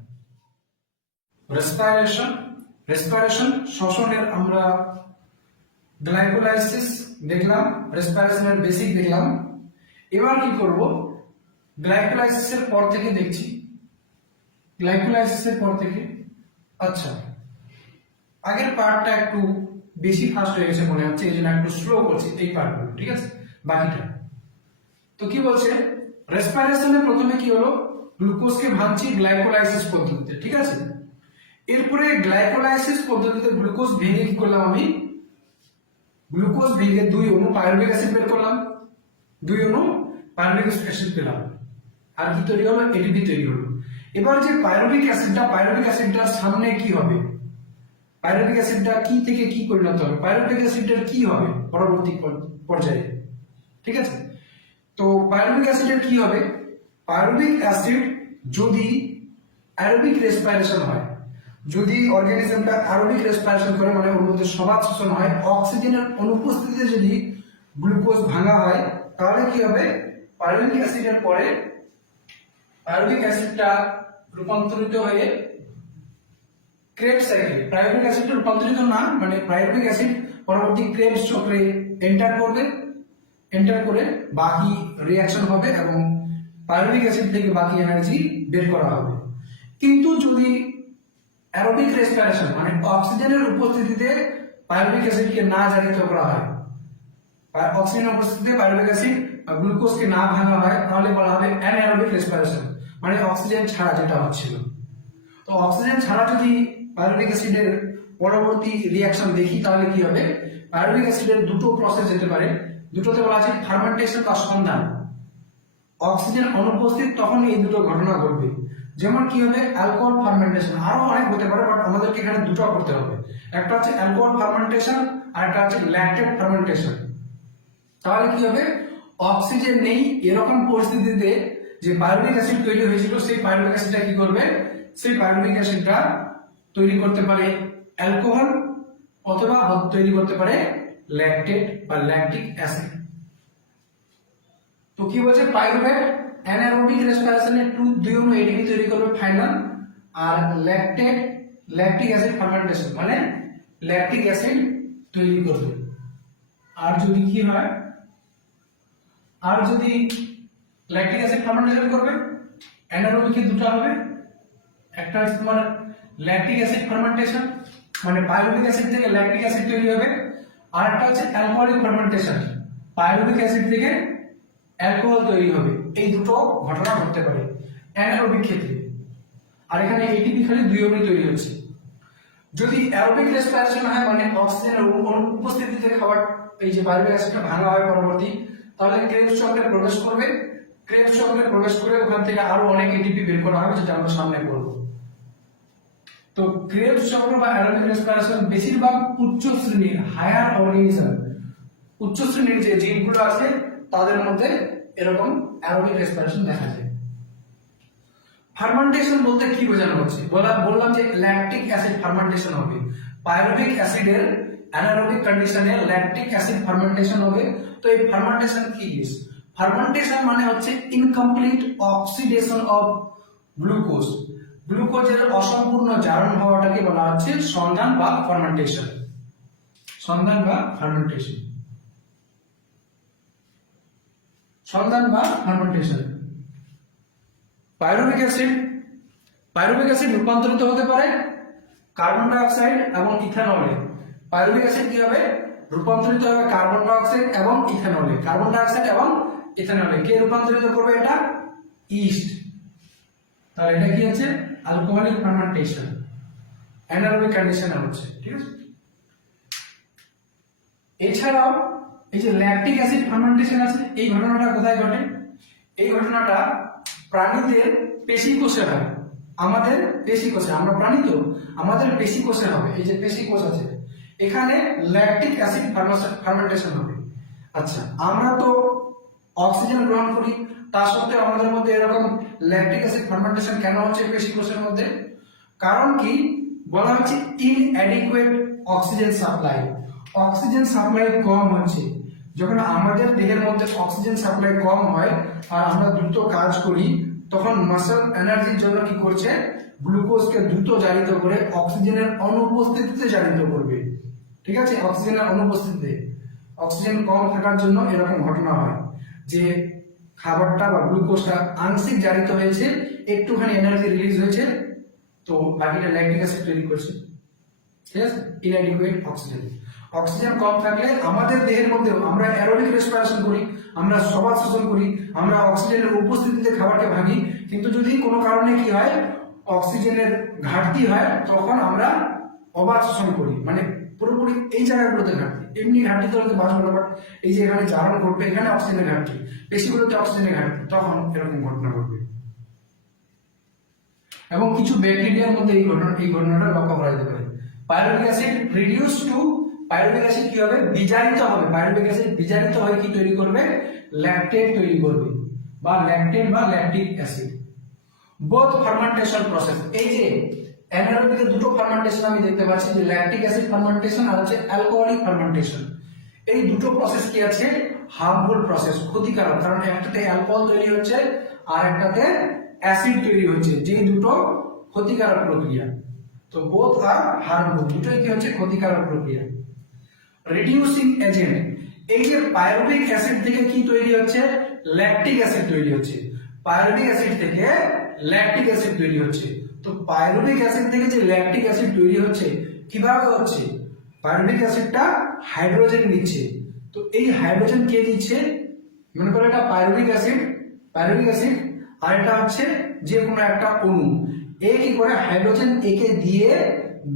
Respiration শ্বসনের আমরা গ্লাইকোলাইসিস দেখলাম, রেসপিরেশনের বেসিক দেখলাম। এবার কি করব, গ্লাইকোলাইসিসের পর থেকে দেখছি, গ্লাইকোলাইসিসের পর থেকে। আচ্ছা, আগের পার্টটা একটু বেশি ফাস্ট হয়ে গেছে মনে হচ্ছে, এই জন্য একটু স্লো করছি এই পার্টগুলো, ঠিক আছে? বাকিটা তো কি বলছে, রেসপিরেশনের প্রথমে কি হলো, গ্লুকোজকে ভাঙছি গ্লাইকোলাইসিস পদ্ধতিতে, ঠিক আছে? এরপরে গ্লাইকোলাইসিস পদ্ধতিতে গ্লুকোজ ভেঙে কি করলাম আমি, গ্লুকোজ ভেঙে 2 অণু পাইরুভিক অ্যাসিড বের করলাম, 2 অণু পাইরুভিক অ্যাসিড পেলাম, আর কি তৈরি হলো, এটিপি তৈরি হলো। এবার যে পাইরুভিক অ্যাসিডটার সামনে কি হবে, পাইরুভিক অ্যাসিডটা কি থেকে কি পরিণত হবে, পাইরুভিক অ্যাসিডটার কি হবে পরবর্তী পর্যায়ে, ঠিক আছে? তো পাইরুভিক অ্যাসিডের কি হবে, পাইরুভিক অ্যাসিড যদি অ্যারোবিক রেসপিরেশন হয়, যদি অর্গানিজমটা অ্যারোবিক রেসপিরেশন করে, মানে ওর মধ্যে সমাজ শোষণ হয়, অক্সিজেনের অনুপস্থিতিতে যদি গ্লুকোজ ভাঙা হয়, তাহলে কি হবে, পাইরুভিক অ্যাসিডের পরে পাইরুভিক অ্যাসিডটা রূপান্তরিত হয়ে ক্রেবস সাইকেলে, পাইরুভিক অ্যাসিডটা রূপান্তরিত না, মানে পাইরুভিক অ্যাসিড পরবর্তী ক্রেবস চক্রে এন্টার করবে, এন্টার করে বাকি রিঅ্যাকশন হবে এবং পাইরুভিক অ্যাসিড থেকে বাকি এনার্জি বের করা হবে। কিন্তু যদি অ্যারোবিক রেসপিরেশন মানে অক্সিজেনের উপস্থিতিতে পাইরুভিক অ্যাসিডকে না জারিত করা হয়, অক্সিজেনের উপস্থিতিতে পাইরুভিক অ্যাসিড গ্লুকোজকে না ভাঙা হয়, তাহলে বলা হবে অ্যানারোবিক রেসপিরেশন, মানে অক্সিজেন ছাড়া যেটা হচ্ছিল। তো অক্সিজেন ছাড়া যদি পাইরুভিক অ্যাসিডের পরবর্তী রিঅ্যাকশন দেখি, তাহলে কি হবে, পাইরুভিক অ্যাসিডের দুটো প্রসেস যেতে পারে, দুটোতে বলা আছে ফার্মেন্টেশন বা সন্ধান। অক্সিজেন অনুপস্থিত তখন এই দুটো ঘটনা ঘটবে। যেমন কি হবে, অ্যালকোহল ফার্মেন্টেশন, আরো অনেক হতে পারে, বাট আমাদেরকে এখানে দুটো করতে হবে। একটা হচ্ছে অ্যালকোহল ফার্মেন্টেশন আর একটা হচ্ছে ল্যাকটেট ফার্মেন্টেশন। তাহলে কি হবে, অক্সিজেন নেই এরকম পরিস্থিতিতে যে পাইরুভিক অ্যাসিড তৈরি হয়েছিল, সেই পাইরুভিক অ্যাসিডটা কি করবে, সেই পাইরুভিক অ্যাসিডটা তৈরি করতে পারে অ্যালকোহল অথবা তৈরি করতে পারে ল্যাকটেট বা ল্যাকটিক অ্যাসিড। তো কি বলছে, পাইরুভেট অ্যানারোবিক রেসপিরেশনে 2 অণু এটিপি তৈরি করবে ফাইনাল, আর ল্যাকটিক অ্যাসিড ফার্মেন্টেশন মানে ল্যাকটিক অ্যাসিড তৈরি করবে। আর যদি কি হয়, আর যদি ল্যাকটিক অ্যাসিড ফার্মেন্টেশন করবে, অ্যানারোবিকে দুটো হবে, একটা হচ্ছে তোমার ল্যাকটিক অ্যাসিড ফার্মেন্টেশন মানে পাইরুভিক অ্যাসিড থেকে ল্যাকটিক অ্যাসিড তৈরি হবে, আর একটা হচ্ছে অ্যালকোহলিক ফার্মেন্টেশন, পাইরুভিক অ্যাসিড থেকে অ্যালকোহল তৈরি হবে। এই দুটো ঘটনা ঘটতে পারে অ্যানারোবিক ক্ষেত্রে। আর এখানে এটিপি খালি 2 অণু তৈরি হচ্ছে। যদি অ্যারোবিক রেসপিরেশন হয়, মানে অক্সিজেনের উপস্থিতিতে খাবার এই যে পাইরুভিক অ্যাসিডটা ভাঙা হয় পরবর্তী, তাহলে ক্রেবস চক্রে প্রবেশ করবে, ক্রেবস চক্রে প্রবেশ করে ওখান থেকে আরো অনেক এটিপি বের করা হবে, যেটা আমরা সামনে পড়ব। তো ক্রেবস চক্র বা অ্যারোবিক রেসপিরেশন বেশিরভাগ উচ্চ শ্রেণীর হায়ার অর্গানিজম, উচ্চ শ্রেণীর যে জীবগুলো আছে তাদের মধ্যে এরকম অ্যারোবিক রেসপিরেশন দেখা যায়। ফার্মেন্টেশন বলতে কি বোঝানো হচ্ছে, বললাম যে ল্যাকটিক অ্যাসিড ফার্মেন্টেশন হবে, পাইরুভিক অ্যাসিডের অ্যানারোবিক কন্ডিশনে ল্যাকটিক অ্যাসিড ফার্মেন্টেশন হবে। তো এই ফার্মেন্টেশন কি জিনিস, ফার্মেন্টেশন মানে হচ্ছে ইনকমপ্লিট অক্সিডেশন অফ গ্লুকোজ, গ্লুকোজের অসম্পূর্ণ জারণ হওয়াটাকে বলা হচ্ছে সন্ধান বা ফার্মেন্টেশন, সন্ধান বা ফার্মেন্টেশন, সন্ধান বা ফার্মেন্টেশন। পাইরুভিক অ্যাসিড রূপান্তরিত হতে পারে কার্বন ডাই অক্সাইড এবং ইথানলে। পাইরুভিক অ্যাসিড কি হবে, রূপান্তরিত হবে কার্বন ডাই অক্সাইড এবং ইথানলে। কার্বন ডাই অক্সাইড এবং ইথানলে কে রূপান্তরিত করবে, এটা ইস্ট। তাহলে এটা কি আছে, অ্যালকোহলিক ফার্মেন্টেশন, অ্যানারোবিক কন্ডিশনে হচ্ছে, ঠিক আছে? এছাড়াও এই যে ল্যাকটিক অ্যাসিড ফার্মেন্টেশন আছে, এই ঘটনাটা কোথায় ঘটে, এই ঘটনাটা প্রাণীদের পেশি কোষে হয়, আমাদের পেশি কোষে, আমরা প্রাণী তো, আমাদের পেশি কোষে হবে। এই যে পেশি কোষ আছে, এখানে ল্যাকটিক অ্যাসিড ফার্মেন্টেশন হবে। আচ্ছা, আমরা তো অক্সিজেন গ্রহণ করি, তা সত্ত্বেও আমাদের মধ্যে এরকম ল্যাকটিক অ্যাসিড ফার্মেন্টেশন কেন হচ্ছে পেশি কোষের মধ্যে, কারণ কি বলা হচ্ছে inadequate oxygen supply, oxygen supply কম হচ্ছে। যখন আমাদের দেহের মধ্যে অক্সিজেন সাপ্লাই কম হয় আর আমরা দ্রুত কাজ করি, তখন মাসল এনার্জির জন্য কি করছে, গ্লুকোজকে দ্রুত জারিত করে অক্সিজেনের অনুপস্থিতিতে জারিত করবে, ঠিক আছে? অক্সিজেনের অনুপস্থিতিতে, অক্সিজেন কম থাকার জন্য এরকম ঘটনা হয় যে খাবারটা বা গ্লুকোজটা আংশিক জারিত হয়েছে, একটুখানি এনার্জি রিলিজ হয়েছে, তো বাকিটা ল্যাকটিক অ্যাসিড তৈরি করছে। ঠিক আছে, ইনঅ্যাডিকুয়েট অক্সিজেন। অক্সিজেন কম থাকলে আমাদের দেহের মধ্যেও আমরা অ্যারোবিক রেসপিরেশন করি, আমরা সবাত শোষণ করি, আমরা অক্সিজেনের উপস্থিতিতে খাবারকে ভাঙি, কিন্তু যদি কোনো কারণে কি হয় অক্সিজেনের ঘাটতি হয় তখন আমরা অবাত শোষণ করি, মানে পুরোপুরি এই জায়গাগুলোতে ঘাটতি। এমনি ঘাটতি তো বাঁচবো না, বাট এই যে এখানে জারণ ঘটবে, এখানে অক্সিজেনের ঘাটতি, পেশিগুলোতে অক্সিজেনের ঘাটতি, তখন এরকম ঘটনা ঘটবে। এবং কিছু ব্যাকটেরিয়ার মধ্যে এই ঘটনাটা লক্ষ্য করা যেতে পারে। Pyruvic acid reduce to, pyruvic acid কি হবে, বিজারিত হবে। পাইরুভিক অ্যাসিড বিজারিত হয়ে কি তৈরি করবে, ল্যাকটেট তৈরি করবে, বা ল্যাকটেট বা lactic acid. Both fermentation process, এই যে অ্যানারোবিকে দুটো ফার্মেন্টেশন আমি দেখতে পাচ্ছি, যে ল্যাকটিক অ্যাসিড ফার্মেন্টেশন আর হচ্ছে অ্যালকোহলিক ফার্মেন্টেশন। এই দুটো প্রসেস কি আছে, হার্মফুল প্রসেস, ক্ষতিকারক, কারণ একটাতে অ্যালকোহল তৈরি হচ্ছে আর একটাতে অ্যাসিড তৈরি হচ্ছে, যে দুটো ক্ষতিকারক প্রক্রিয়া। তো বোথ আর হার্মফুল, দুটোই কি হচ্ছে ক্ষতিকারক প্রক্রিয়া। রিডিউসিং এজেন্ট, এই যে পাইরুভিক অ্যাসিড থেকে কি তৈরি হচ্ছে, ল্যাকটিক অ্যাসিড তৈরি হচ্ছে। পাইরুভিক অ্যাসিড থেকে ল্যাকটিক অ্যাসিড তৈরি হচ্ছে। তো পাইরুভিক অ্যাসিড থেকে যে ল্যাকটিক অ্যাসিড তৈরি হচ্ছে কিভাবে হচ্ছে, পাইরুভিক অ্যাসিডটা হাইড্রোজেন নিচ্ছে। তো এই হাইড্রোজেন কে দিচ্ছে, মনে করো এটা পাইরুভিক অ্যাসিড, আর এটা হচ্ছে যে কোনো একটা অণু, এ কি করে হাইড্রোজেন একে দিয়ে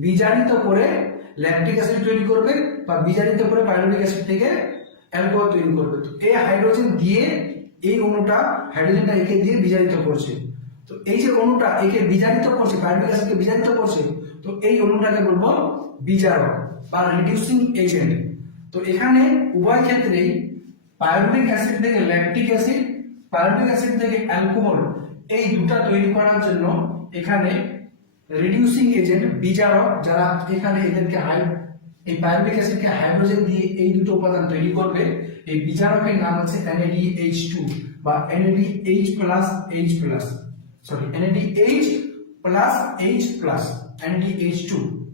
বিজারিত করে ল্যাকটিক অ্যাসিড তৈরি করবে, বা বিজারিত করে পাইরুভিক অ্যাসিড থেকে অ্যালকোহল তৈরি করবে। তো এই হাইড্রোজেন দিয়ে এই অণুটা, হাইড্রোজেনটা একে দিয়ে বিজারিত করছে। তো এই যে অণুটা একে বিজারিত করছে, পাইরুভিক অ্যাসিডকে বিজারিত করছে, তো এই অণুটাকে বলবো বিজারক বা রিডিউসিং এজেন্ট। তো এখানে উভয় ক্ষেত্রেই পাইরুভিক অ্যাসিড থেকে ল্যাকটিক অ্যাসিড, পাইরুভিক অ্যাসিড থেকে অ্যালকোহল, এই দুটা তৈরি করার জন্য এখানে রিডিউসিং এজেন্ট বিজারক, যারা এখানে এদেরকে এই পাইরুভিক অ্যাসিডকে হাইড্রোজেন দিয়ে এই দুটো উপাদান তৈরি করবে, এই বিজারকের নাম হচ্ছে NADH2 বা NADH+, সরি NADH+,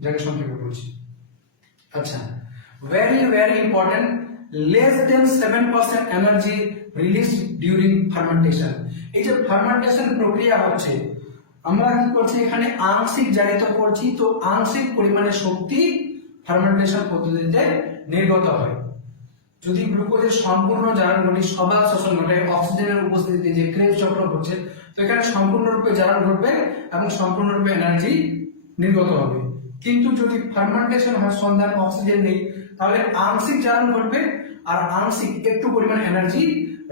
যাকে সংক্ষেপে বলছি। আচ্ছা, very very important, less than 7% energy release during fermentation. এই যে ফার্মেন্টেশন প্রক্রিয়া হচ্ছে, আমরা কি করছি এখানে আংশিক জারিত করছি, তো আংশিক পরিমাণে শক্তি ফার্মেন্টেশন পদ্ধতিতে নির্গত হয়। যদি গ্লুকোজের সম্পূর্ণ জারণ ঘটে, সবাত শোষণ ঘটে, অক্সিজেনের উপস্থিতিতে যে ক্রেবস চক্র ঘটছে, তো এখানে সম্পূর্ণরূপে জারণ ঘটবে এবং সম্পূর্ণরূপে এনার্জি নির্গত হবে। কিন্তু যদি ফার্মেন্টেশন হয় সন্ধান অক্সিজেন নেই, তাহলে আংশিক জারণ ঘটবে আর আংশিক একটু পরিমাণ এনার্জি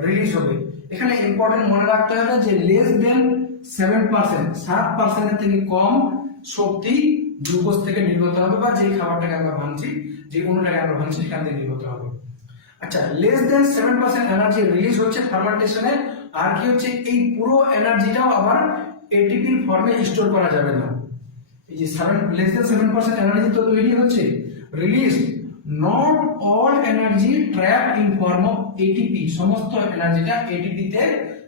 রিলিজ হবে। এখানে ইম্পর্টেন্ট মনে রাখতে হবে যে লেস দেন 7%, 7% এর থেকে কম শক্তি গ্লুকোজ থেকে নির্গত হবে, বা যে খাবারটাকে আমরা ভাঙছি, যে অণুটাকে আমরা ভাঙছি সেখান থেকে নির্গত হবে। আচ্ছা, লেস দেন 7% এনার্জি রিলিজ হচ্ছে ফার্মেন্টেশনে, আর কি হচ্ছে এই পুরো এনার্জিটাও আবার এটিপির ফর্মে স্টোর করা যাবে না। এই যে লেস দেন 7% এনার্জি তো তৈরি হচ্ছে, release, not all energy trap in form of ATP, সমস্ত এনার্জিটা এটিপি তে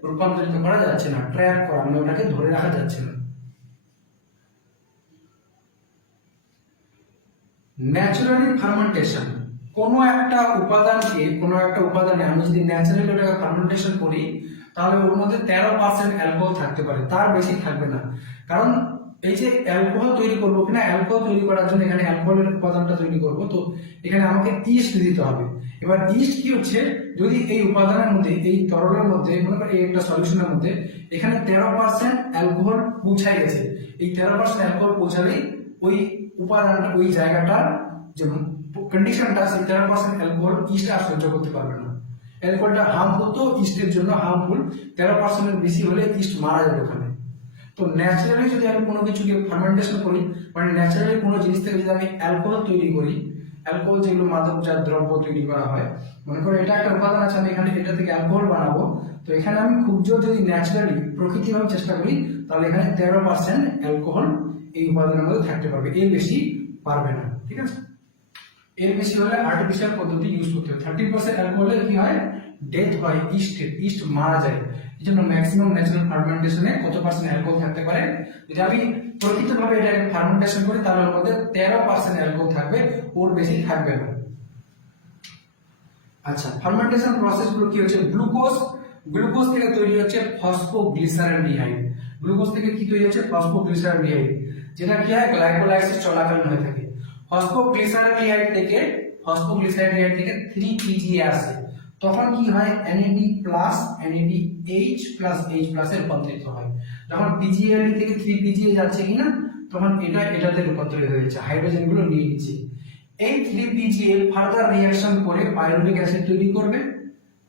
রূপান্তরিত করা যাচ্ছে না, ট্র্যাপ করা, মানে ওটাকে ধরে রাখা যাচ্ছে না। ন্যাচারালি ফার্মেন্টেশন, কোনো একটা উপাদানে আমি যদি ন্যাচারালি ওটাকে ফার্মেন্টেশন করি, তাহলে ওর মধ্যে 13% অ্যালকোহল থাকতে পারে, তার বেশি থাকবে না। কারণ এই যে অ্যালকোহল তৈরি করবো কিনা, অ্যালকোহল তৈরি করার জন্য এখানে অ্যালকোহলের উপাদানটা তৈরি করবো, তো এখানে আমাকে ইস্ট দিতে হবে। এবার ইস্ট কি হচ্ছে, যদি এই উপাদানের মধ্যে, এই তরলের মধ্যে, মনে করেন এই একটা সলিউশনের মধ্যে এখানে 13% অ্যালকোহল পৌঁছায় গেছে, এই 13% অ্যালকোহল পৌঁছালেই ওই উপাদানটা, ওই জায়গাটার যে কন্ডিশনটা, সেই 13% অ্যালকোহল ইস্ট আর সহ্য করতে পারবে না। অ্যালকোহলটা হার্মফুল, তো ইস্টের জন্য হার্মফুল, 13% এর বেশি হলে ইস্ট মারা যাবে ওখানে। তো ন্যাচারালি যদি আমি কোনো কিছুকে ফার্মেন্টেশন করি, মানে ন্যাচারালি কোনো জিনিস থেকে যদি আমি অ্যালকোহল তৈরি করি, অ্যালকোহল যেগুলো মাদকজাত দ্রব্য তৈরি করা হয়, মনে করো এটা একটা উপাদান আছে, আমি এখানে এটা থেকে অ্যালকোহল বানাবো, তো এখানে আমি খুব জোর যদি ন্যাচারালি প্রকৃতিভাবে চেষ্টা করি, তাহলে এখানে 13% অ্যালকোহল এই উপাদানের মধ্যে থাকতে পারবে, এর বেশি পারবে না। ঠিক আছে, এর বেশি হলে আর্টিফিশিয়াল পদ্ধতি ইউজ করতে হবে। 30% অ্যালকোহলে কি হয়, ডেথ হয়, ইস্ট মারা যায়। এই জন্য ম্যাক্সিমাম ন্যাচারাল ফার্মেন্টেশনে কত পার্সেন্ট অ্যালকোহল থাকতে পারে, যদি আমি প্রকৃতভাবে এটাকে ফার্মেন্টেশন করি তাহলে ওর মধ্যে 13% অ্যালকোহল থাকবে, ওর বেশি থাকবে না। আচ্ছা, ফার্মেন্টেশন প্রসেস গুলো কি হচ্ছে, গ্লুকোজ গ্লুকোজ থেকে তৈরি হচ্ছে ফসফোগ্লিসারেন্ডিহাইড। গ্লুকোজ থেকে কি তৈরি হচ্ছে? ফসফোগ্লিসারেন্ডিহাইড, যেটা কি হয় গ্লাইকোলাইসিস চলাকালীন হয়ে থাকে। ফসফোগ্লিসারেন্ডিহাইড থেকে 3-PGA আসে, তখন কি হয়? NAD+ NADH+ H+ এ রূপান্তরিত হয়। যখন PGA থেকে 3-PGA যাচ্ছে কিনা, তখন এটা এটাতে রূপান্তরিত হয়েছে, হাইড্রোজেন গুলো নিয়ে নিচ্ছে। এই 3-PGA ফার্দার রিঅ্যাকশন করে পাইরুভিক অ্যাসিড তৈরি করবে।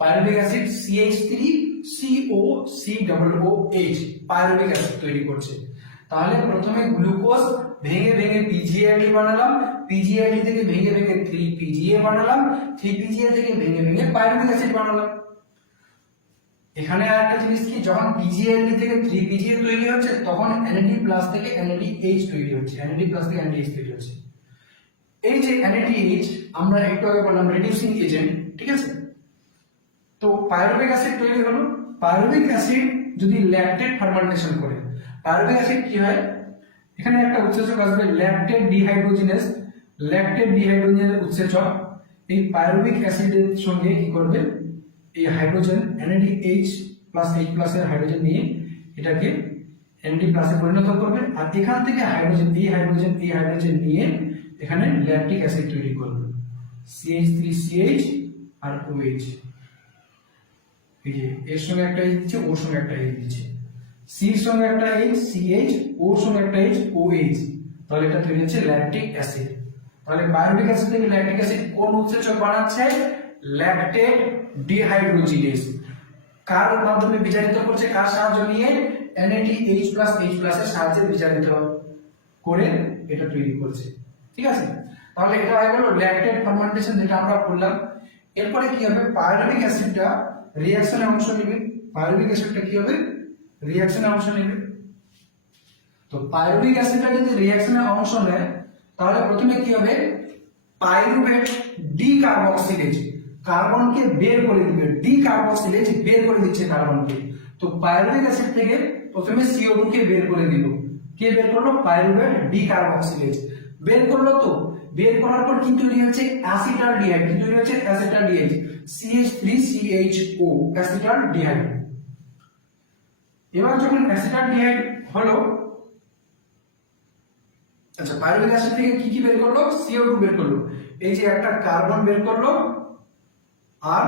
Pyruvic acid CH3COCOOH pyruvic acid তৈরি করছে। তাহলে প্রথমে গ্লুকোজ ভেঙে ভেঙে PGAD বানালাম, PGAD থেকে ভেঙে ভেঙে 3-PGA বানালাম, 3-PGA থেকে ভেঙে ভেঙে পাইরুভিক অ্যাসিড বানালাম। এখানে আরেকটা জিনিস কি, যখন PGAD থেকে 3-PGA তৈরি হচ্ছে, তখন NAD+ থেকে NADH তৈরি হচ্ছে, NAD+ থেকে NADH তৈরি হচ্ছে। এই যে NADH আমরা একটু আগে বললাম রিডিউসিং এজেন্ট, ঠিক আছে? তো পাইরুভিক অ্যাসিড তৈরি হলো। পাইরুভিক অ্যাসিড যদি ল্যাকটেট ফার্মেন্টেশন করে, পাইরুভিক অ্যাসিড কি হয়? এখানে একটা উৎসেচক আসবে ল্যাকটেট ডিহাইড্রোজিনেজ, ল্যাকটেট ডিহাইড্রোজিনেজ উৎসেচক এই পাইরুভিক অ্যাসিডের সঙ্গে কি করবে? এই হাইড্রোজেন NADH+ H+ এর হাইড্রোজেন নিয়ে এটাকে NAD+ এ পরিণত করবে, আর এখান থেকে হাইড্রোজেন এই হাইড্রোজেন নিয়ে এখানে ল্যাকটিক অ্যাসিড তৈরি করবে, CH3CH আর OH। এই যে এর সঙ্গে একটা H দিচ্ছে, ওর সঙ্গে একটা H দিচ্ছে, C এর সঙ্গে একটা H CH, ওর সঙ্গে একটা H OH, তাহলে এটা তৈরি হচ্ছে ল্যাকটিক অ্যাসিড। তাহলে পাইরুভিক অ্যাসিড থেকে ল্যাকটিক অ্যাসিড কোন উৎসেচক বানাচ্ছে? Lactate dehydrogenase. কার মাধ্যমে বিজারিত করছে? কার সাহায্য নিয়ে? NADH+ H+ এর সাহায্যে বিজারিত করে এটা তৈরি করছে, ঠিক আছে? তাহলে এটা হয়ে গেল ল্যাকটেট ফার্মেন্টেশন, যেটা আমরা বললাম। এরপরে কি হবে? পাইরুভিক অ্যাসিডটা রিঅ্যাকশনে অংশ নেবে। পাইরুভিক অ্যাসিডটা কি হবে? রিঅ্যাকশনে অংশ নেবে। তো পাইরুভিক অ্যাসিডটা যদি রিঅ্যাকশনে অংশ নেয়, তাহলে প্রথমে কি হবে? পাইরুভেট ডিকার্বক্সিলেজ কার্বনকে বের করে দিবে, ডিকার্বক্সিলেজ বের করে দিচ্ছে কার্বনকে। তো পাইরুভিক অ্যাসিড থেকে প্রথমে CO2 কে বের করে দিল। কে বের করলো? পাইরুভেট ডিকার্বক্সিলেজ বের করলো। তো বের করার পর কি তৈরি হচ্ছে? অ্যাসিটালডিহাইড। কি তৈরি হচ্ছে? Acetaldehyde, CH3CHO acetaldehyde. এবার যখন অ্যাসিটালডিহাইড হলো, আচ্ছা পাইরুভিক অ্যাসিড থেকে কি কি বের করলো? CO2 বের করলো, এই যে একটা কার্বন বের করলো, আর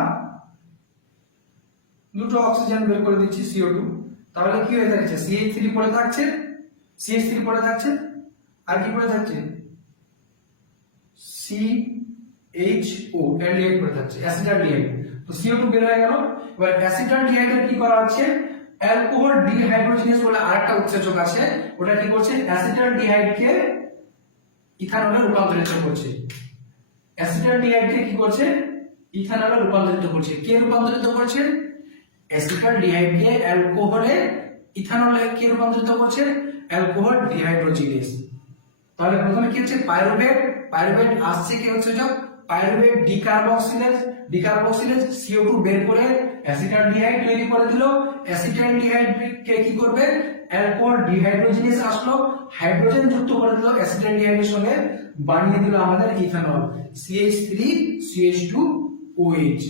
দুটো অক্সিজেন বের করে দিচ্ছি CO2। তাহলে কি হয়ে যাচ্ছে? CH3 পড়ে থাকছে, CH3 পড়ে থাকছে, আর কি পড়ে থাকছে? CHO অ্যালডিহাইড পড়ে থাকছে, অ্যাসিটালডিহাইড। তো CO2 বের হয়ে গেল। এবার অ্যাসিটালডিহাইডের কি করা হচ্ছে? অ্যালকোহল ডিহাইড্রোজিনেজ বলে আরেকটা উৎসেচক আছে, ওটা কি করছে? অ্যাসিটালডিহাইডকে ইথানলে রূপান্তরিত করছে। অ্যাসিটালডিহাইডকে কি করছে? ইথানলে রূপান্তরিত করছে। কে রূপান্তরিত করছে? অ্যাসিটালডিহাইডকে অ্যালকোহলে ইথানলে কে রূপান্তরিত করছে? Alcohol dehydrogenase. তাহলে প্রথমে কি হচ্ছে? পাইরুভেট, পাইরুভেট আসছে কি হচ্ছে? পাইরুভেট ডিকার্বক্সিলেজ, ডিকার্বক্সিলেজ CO2 বের করে অ্যাসিটালডিহাইড তৈরি করে দিল। অ্যাসিটালডিহাইড কে কি করবে? অ্যালকোহল ডিহাইড্রোজিনেজ আসলো, হাইড্রোজেন যুক্ত করে দিল অ্যাসিটালডিহাইডের সঙ্গে, বানিয়ে দিল আমাদের ইথানল, CH3CH2OH।